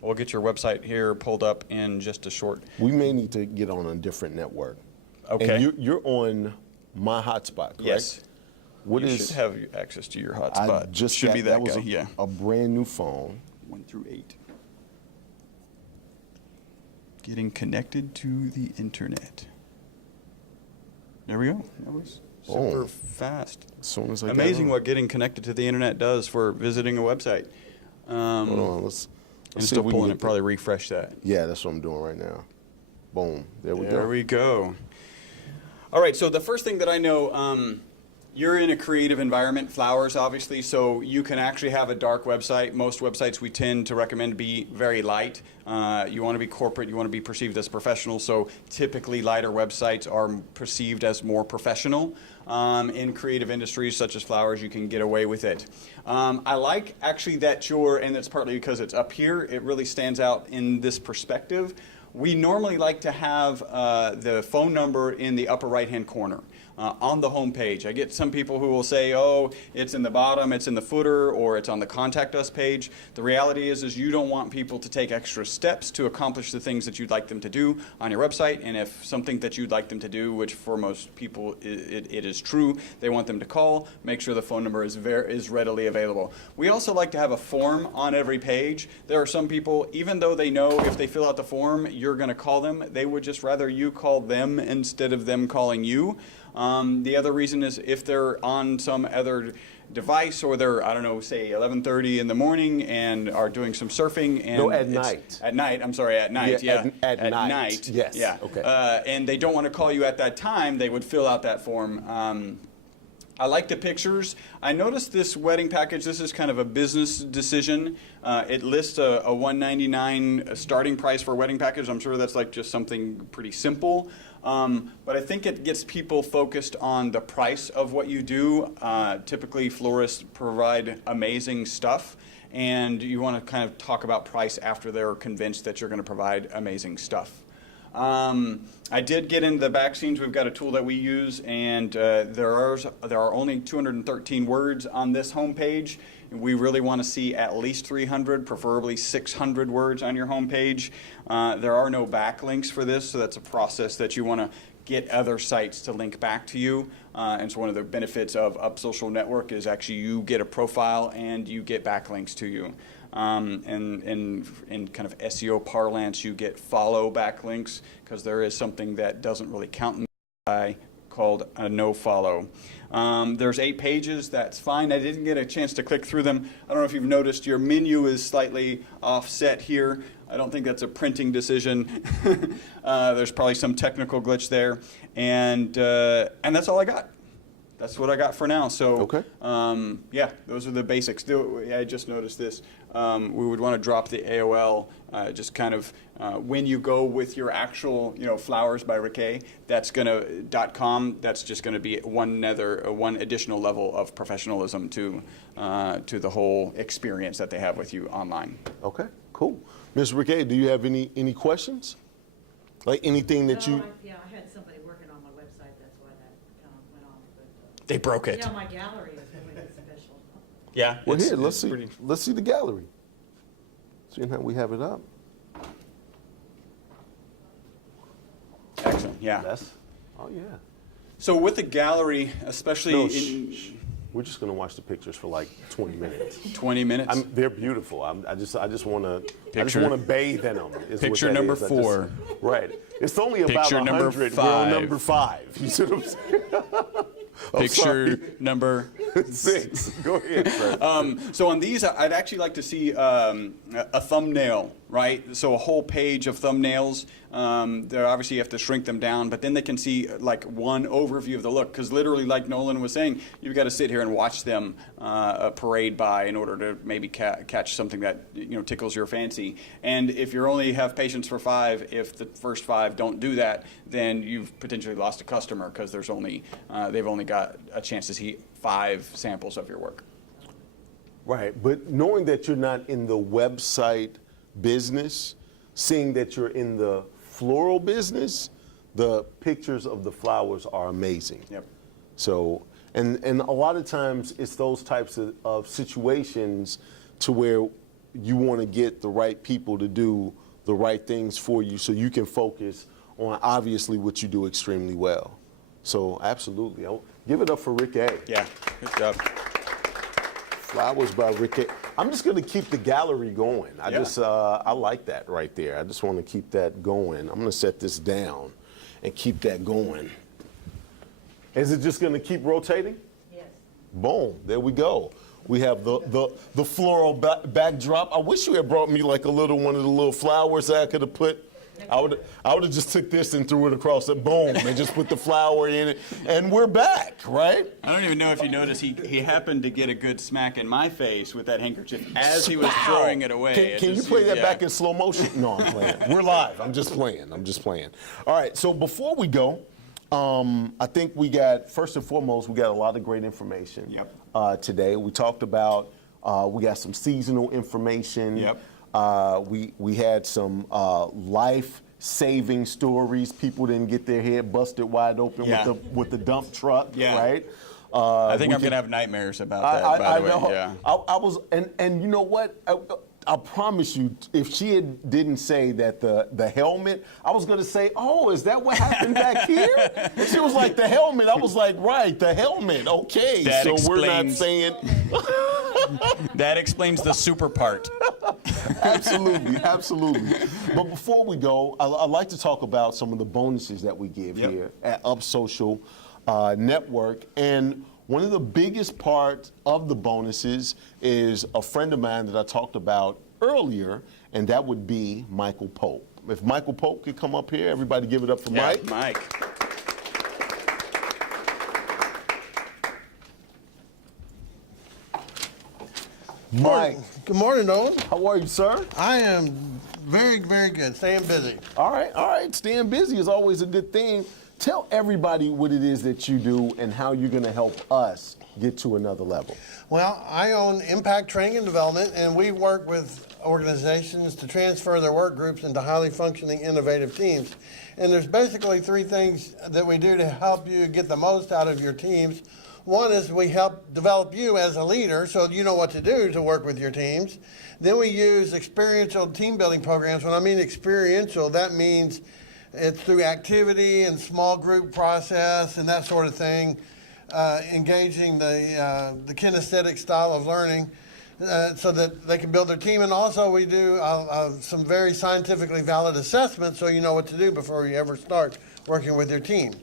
We'll get your website here pulled up in just a short. We may need to get on a different network. Okay. And you're on my hotspot, correct? Yes. What you is? should have access to your hotspot. I just should got, be that was guy. a brand new phone. 1 through 8. Getting connected to the internet. There we go. That was super fast. As soon as I got Amazing on. what getting connected to the internet does for visiting a website. Hold on, let's and see still if we can pulling get it. Probably refresh that. Yeah, that's what I'm doing right now. Boom. There we go. There we go. All right, so the first thing that I know, you're in a creative environment, Flowers obviously, so you can actually have a dark website. Most websites we tend to recommend be very light. You want to be corporate, you want to be perceived as professional, so typically lighter websites are perceived as more professional. In creative industries such as Flowers, you can get away with it. I like actually that and it's partly because it's up here, it really stands out in this perspective. We normally like to have the phone number in the upper right-hand corner. On the home page. I get some people who will say, oh, it's in the bottom, it's in the footer, or it's on the Contact Us page. The reality is you don't want people to take extra steps to accomplish the things that you'd like them to do on your website, and if something that you'd like them to do, which for most people it is true, they want them to call, make sure the phone number is readily available. We also like to have a form on every page. There are some people, even though they know if they fill out the form, you're going to call them, they would just rather you call them instead of them calling you. The other reason is if they're on some other device or they're, I don't know, say 11:30 in the morning and are doing some surfing. And No, at it's- night. At night, I'm sorry, at night, Yeah, yeah. at night. Yes, Yeah. okay. And they don't want to call you at that time, they would fill out that form. I like the pictures. I noticed this wedding package, this is kind of a business decision. It lists a $199 starting price for a wedding package. I'm sure that's like just something pretty simple. But I think it gets people focused on the price of what you do. Typically, florists provide amazing stuff, and you want to kind of talk about price after they're convinced that you're going to provide amazing stuff. I did get into the back scenes. We've got a tool that we use, and there are only 213 words on this homepage. We really want to see at least 300, preferably 600 words on your homepage. There are no backlinks for this, so that's a process that you want to get other sites to link back to you. And so one of the benefits of Up Social Network is actually you get a profile and you get backlinks to you. And in kind of SEO parlance, you get follow backlinks because there is something that doesn't really count in the called a no follow. There's 8 pages, that's fine. I didn't get a chance to click through them. I don't know if you've noticed your menu is slightly offset here. I don't think that's a printing decision. There's probably some technical glitch there. And that's all I got. That's what I got for now. So, okay. Yeah, those are the basics. I just noticed this. We would want to drop the AOL, just kind of when you go with your actual, Flowers by Riquet, that's .com. That's just going to be one additional level of professionalism to the whole experience that they have with you online. Okay, cool. Ms. Riquet, do you have any questions? Like anything that you? Yeah, I had somebody working on my website. That's why that went off. But, They broke it. Yeah, my gallery is really special. Yeah. Well, here, let's see the gallery. Seeing how we have it up. Excellent. Yeah. Oh yeah. So with the gallery, especially No, in we're just gonna watch the pictures for like 20 minutes. 20 minutes. They're beautiful. I just want Picture- to bathe in them. is what Picture that number is. 4. Right. It's only about Picture number 100. We're on 5. number 5. You see what I'm saying? I'm Picture sorry. number 6. Go ahead, sir. So on these, I'd actually like to see a thumbnail, right? So a whole page of thumbnails. They're obviously you have to shrink them down, but then they can see like one overview of the look. Because literally, like Nolan was saying, you've got to sit here and watch them parade by in order to maybe catch something that tickles your fancy. And if you only have patience for 5, if the first 5 don't do that, then you've potentially lost a customer because there's they've only got a chance to see 5 samples of your work. Right, but knowing that you're not in the website business, seeing that you're in the floral business, the pictures of the flowers are amazing. Yep. So, and a lot of times it's those types of situations to where you want to get the right people to do the right things for you so you can focus on obviously what you do extremely well. So absolutely. I'll give it up for Rick A. Yeah, good job. Flowers by Rick A. I'm just going to keep the gallery going. I like that right there. I just want to keep that going. I'm going to set this down and keep that going. Is it just going to keep rotating? Yes. Boom, there we go. We have the floral backdrop. I wish you had brought me like a little one of the little flowers that I could have put. I would have just took this and threw it across it, boom, and just put the flower in it, and we're back, right? I don't even know if you noticed, he happened to get a good smack in my face with that handkerchief as he was Wow. throwing it away. Can you play that back in slow motion? No, I'm playing. We're live. I'm just playing. All right, so before we go, I think we got, first and foremost, we got a lot of great information today. We talked about, we got some seasonal information. Yep. We had some life-saving stories. People didn't get their head busted wide open with the dump truck, right? I think I'm going to have nightmares about that, by the way. know. Yeah. I was, and you know what? I promise you, if she didn't say that the helmet, I was going to say, oh, is that what happened back here? And she was like, the helmet. I was like, right, the helmet. Okay, we're not saying. That explains the super part. Absolutely. But before we go, I'd like to talk about some of the bonuses that we give here at Up Social. network. And one of the biggest parts of the bonuses is a friend of mine that I talked about earlier, and that would be Michael Pope. If Michael Pope could come up here, everybody give it up for Mike. Mike. Mike. Good morning, Nolan. How are you, sir? I am very, very good. Staying busy. All right. Staying busy is always a good thing. Tell everybody what it is that you do and how you're going to help us get to another level. Well, I own Impact Training and Development, and we work with organizations to transfer their work groups into highly functioning, innovative teams. And there's basically three things that we do to help you get the most out of your teams. One is we help develop you as a leader so you know what to do to work with your teams. Then we use experiential team building programs. When I mean experiential, that means it's through activity and small group process and that sort of thing, engaging the kinesthetic style of learning so that they can build their team. And also we do some very scientifically valid assessments so you know what to do before you ever start working with your team.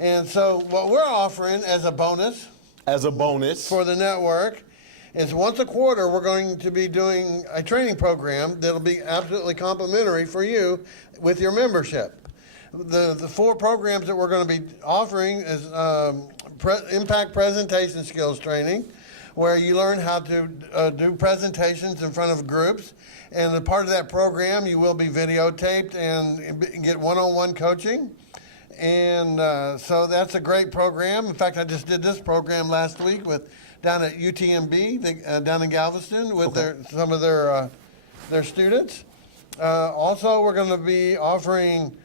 And so what we're offering as a bonus for the network is once a quarter we're going to be doing a training program that'll be absolutely complimentary for you with your membership. The four programs that we're going to be offering is Impact Presentation Skills Training, where you learn how to do presentations in front of groups. And as part of that program, you will be videotaped and get one-on-one coaching. And so that's a great program. In fact, I just did this program last week down at UTMB, down in Galveston, with some of their students. Also, we're going to be offering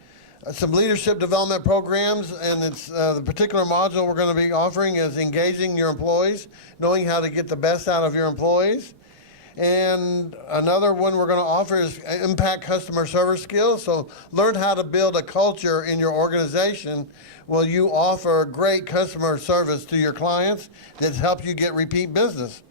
some leadership development programs, and it's the particular module we're going to be offering is engaging your employees, knowing how to get the best out of your employees. And another one we're going to offer is Impact Customer Service Skills. So learn how to build a culture in your organization where you offer great customer service to your clients that help you get repeat business.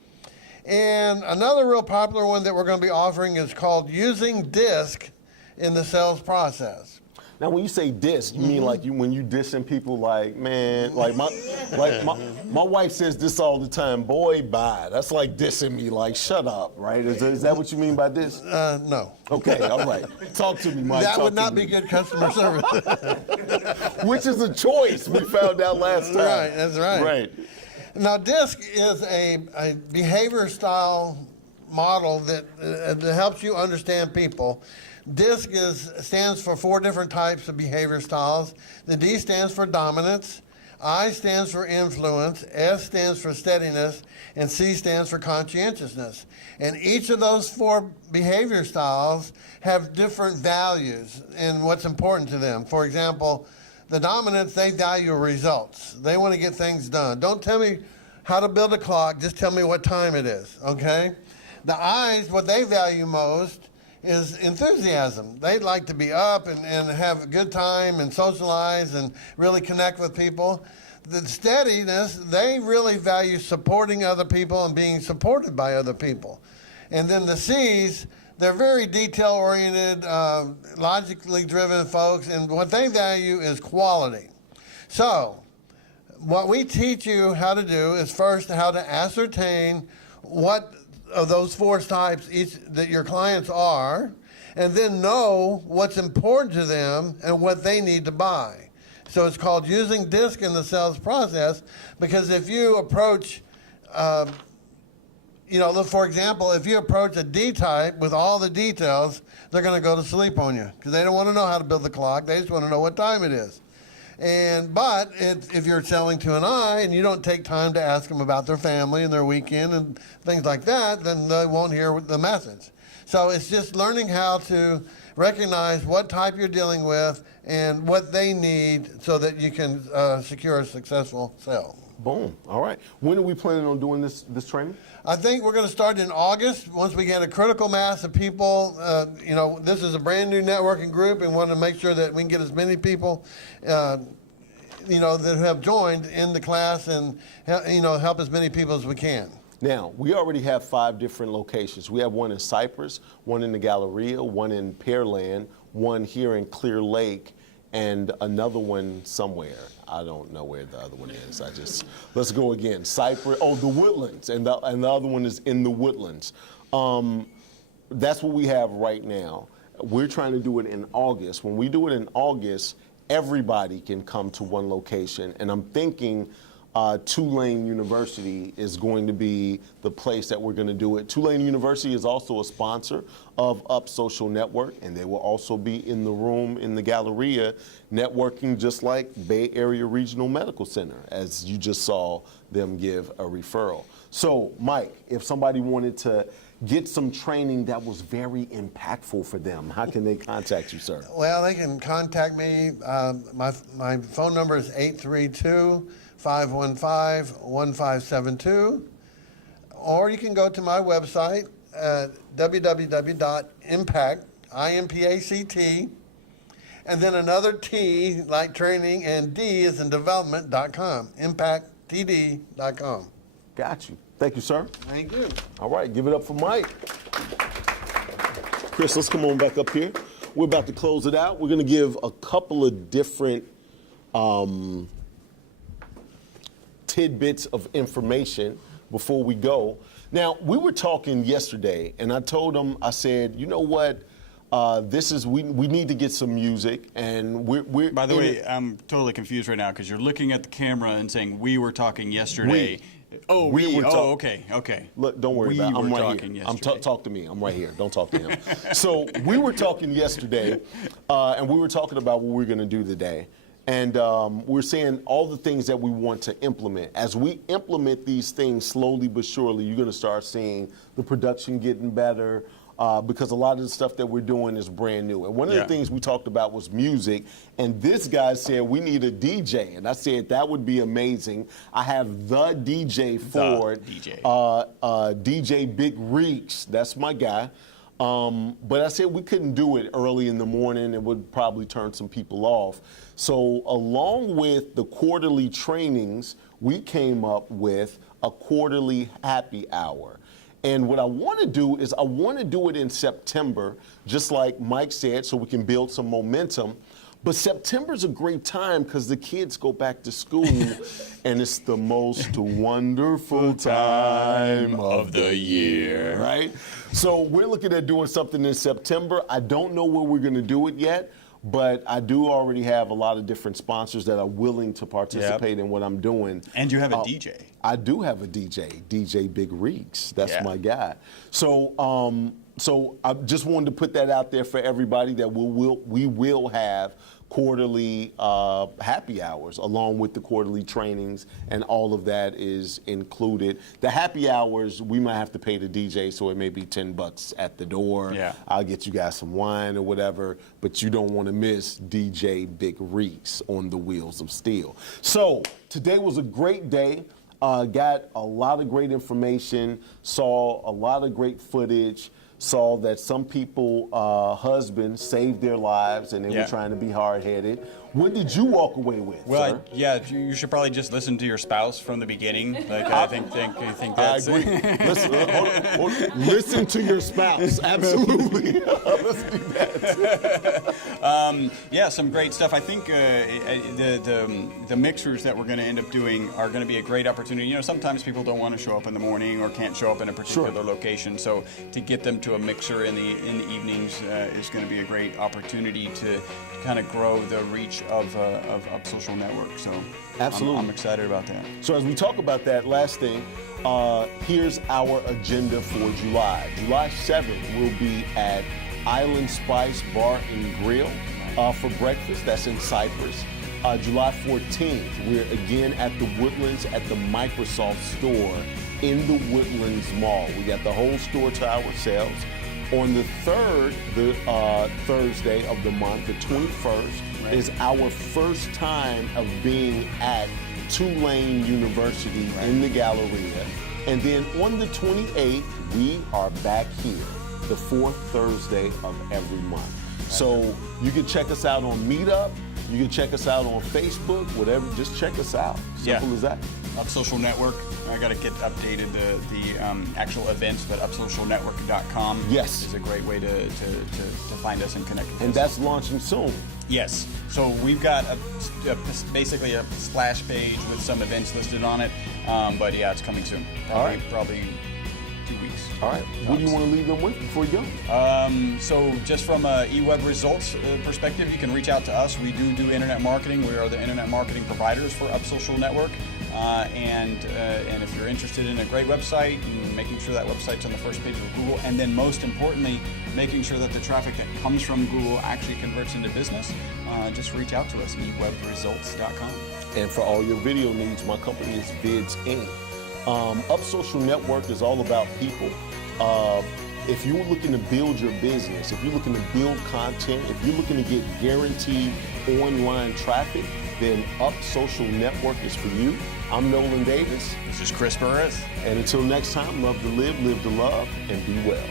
And another real popular one that we're going to be offering is called Using DISC in the Sales Process. Now, when you say diss, you mean like when you dissing people like, man, like my wife says this all the time, boy, bye. That's like dissing me, like, shut up, right? Is that what you mean by this? No. Okay, all right. Talk to me, Mike. That would not be good customer service. Which is a choice we found out last time. Right, that's right. Right. Now, DISC is a behavior style model that helps you understand people. DISC stands for 4 different types of behavior styles. The D stands for dominance, I stands for influence, S stands for steadiness, and C stands for conscientiousness. And each of those 4 behavior styles have different values in what's important to them. For example, the dominance, they value results. They want to get things done. Don't tell me how to build a clock, just tell me what time it is, okay? The I's, what they value most is enthusiasm. They'd like to be up and have a good time and socialize and really connect with people. The steadiness, they really value supporting other people and being supported by other people. And then the C's, they're very detail-oriented, logically driven folks, and what they value is quality. So, what we teach you how to do is first how to ascertain what of those 4 types that your clients are, and then know what's important to them and what they need to buy. So it's called Using DISC in the Sales Process, because if you approach, for example, if you approach a D type with all the details, they're going to go to sleep on you because they don't want to know how to build the clock. They just want to know what time it is. But if you're selling to an I and you don't take time to ask them about their family and their weekend and things like that, then they won't hear the message. So it's just learning how to recognize what type you're dealing with and what they need so that you can secure a successful sale. Boom. All right. When are we planning on doing this training? I think we're going to start in August once we get a critical mass of people. This is a brand new networking group and want to make sure that we can get as many people, that have joined in the class and, help as many people as we can. Now, we already have 5 different locations. We have one in Cypress, one in the Galleria, one in Pearland, one here in Clear Lake, and another one somewhere. I don't know where the other one is. Let's go again. Cypress. Oh, the Woodlands, and the other one is in the Woodlands. That's what we have right now. We're trying to do it in August. When we do it in August, everybody can come to one location, and I'm thinking Tulane University is going to be the place that we're going to do it. Tulane University is also a sponsor of Up Social Network, and they will also be in the room in the Galleria networking just like Bay Area Regional Medical Center, as you just saw them give a referral. So, Mike, if somebody wanted to get some training that was very impactful for them, how can they contact you, sir? Well, they can contact me. My phone number is 832-515-1572, or you can go to my website at www.impact, IMPACT, and then another T like training, and D is in development.com, impacttd.com. Got you. Thank you, sir. Thank you. All right, give it up for Mike. Chris, let's come on back up here. We're about to close it out. We're going to give a couple of different tidbits of information before we go. Now, we were talking yesterday, and I told him, I said, you know what? We need to get some music, and we're By the way, I'm totally confused right now because you're looking at the camera and saying we were talking yesterday. Okay. Look, don't worry about it. I'm right here. Talk to me. I'm right here. Don't talk to him. So we were talking yesterday, and we were talking about what we're going to do today. And we're saying all the things that we want to implement. As we implement these things slowly but surely, you're going to start seeing the production getting better, because a lot of the stuff that we're doing is brand new. And one of the things we talked about was music, and this guy said we need a DJ, and I said that would be amazing. I have the DJ for it, DJ Big Reeks. That's my guy. But I said we couldn't do it early in the morning. It would probably turn some people off. So along with the quarterly trainings, we came up with a quarterly happy hour. And what I want to do is I want to do it in September, just like Mike said, so we can build some momentum. But September's a great time because the kids go back to school, and it's the most wonderful time of the year, right? So we're looking at doing something in September. I don't know where we're going to do it yet, but I do already have a lot of different sponsors that are willing to participate in what I'm doing. And you have a DJ. I do have a DJ, DJ Big Reeks. That's my guy. So, so I just wanted to put that out there for everybody that we will have quarterly happy hours along with the quarterly trainings, and all of that is included. The happy hours, we might have to pay the DJ, so it may be $10 at the door. Yeah. I'll get you guys some wine or whatever, but you don't want to miss DJ Big Reeks on the Wheels of Steel. So today was a great day. Got a lot of great information, saw a lot of great footage, saw that some people, husbands, saved their lives and they were trying to be hard-headed. What did you walk away with, Well, sir? you should probably just listen to your spouse from the beginning. Like I think that's I agree. Hold on. Listen to your spouse. Absolutely. Let's do that. Some great stuff. I think the mixers that we're going to end up doing are going to be a great opportunity. You know, sometimes people don't want to show up in the morning or can't show up in a particular location. So to get them to a mixer in the evenings is going to be a great opportunity to kind of grow the reach of Up Social Network. So Absolutely. I'm excited about that. So as we talk about that, last thing, here's our agenda for July. July 7th, we'll be at Island Spice Bar and Grill for breakfast. That's in Cypress. July 14th, we're again at the Woodlands at the Microsoft store in the Woodlands Mall. We got the whole store to ourselves. On the 3rd, the Thursday of the month, the 21st, is our first time of being at Tulane University in the Galleria. And then on the 28th, we are back here, the 4th Thursday of every month. So you can check us out on Meetup. You can check us out on Facebook, whatever. Just check us out. Simple as that. Up Social Network. I got to get updated the actual events, but upsocialnetwork.com Yes. is a great way to find us and connect with us. And that's launching soon. Yes. So we've got basically a splash page with some events listed on it. But yeah, it's coming soon. Probably 2 weeks. All right. What do you want to leave them with before you go? So just from a eWeb results perspective, you can reach out to us. We do internet marketing. We are the internet marketing providers for Up Social Network. And if you're interested in a great website and making sure that website's on the first page of Google, and then most importantly, making sure that the traffic that comes from Google actually converts into business, just reach out to us, ewebresults.com. And for all your video needs, my company is Vids Inc. Up Social Network is all about people. If you're looking to build your business, if you're looking to build content, if you're looking to get guaranteed online traffic, then Up Social Network is for you. I'm Nolan Davis. This is Chris Perez. And until next time, love to live to love, and be well.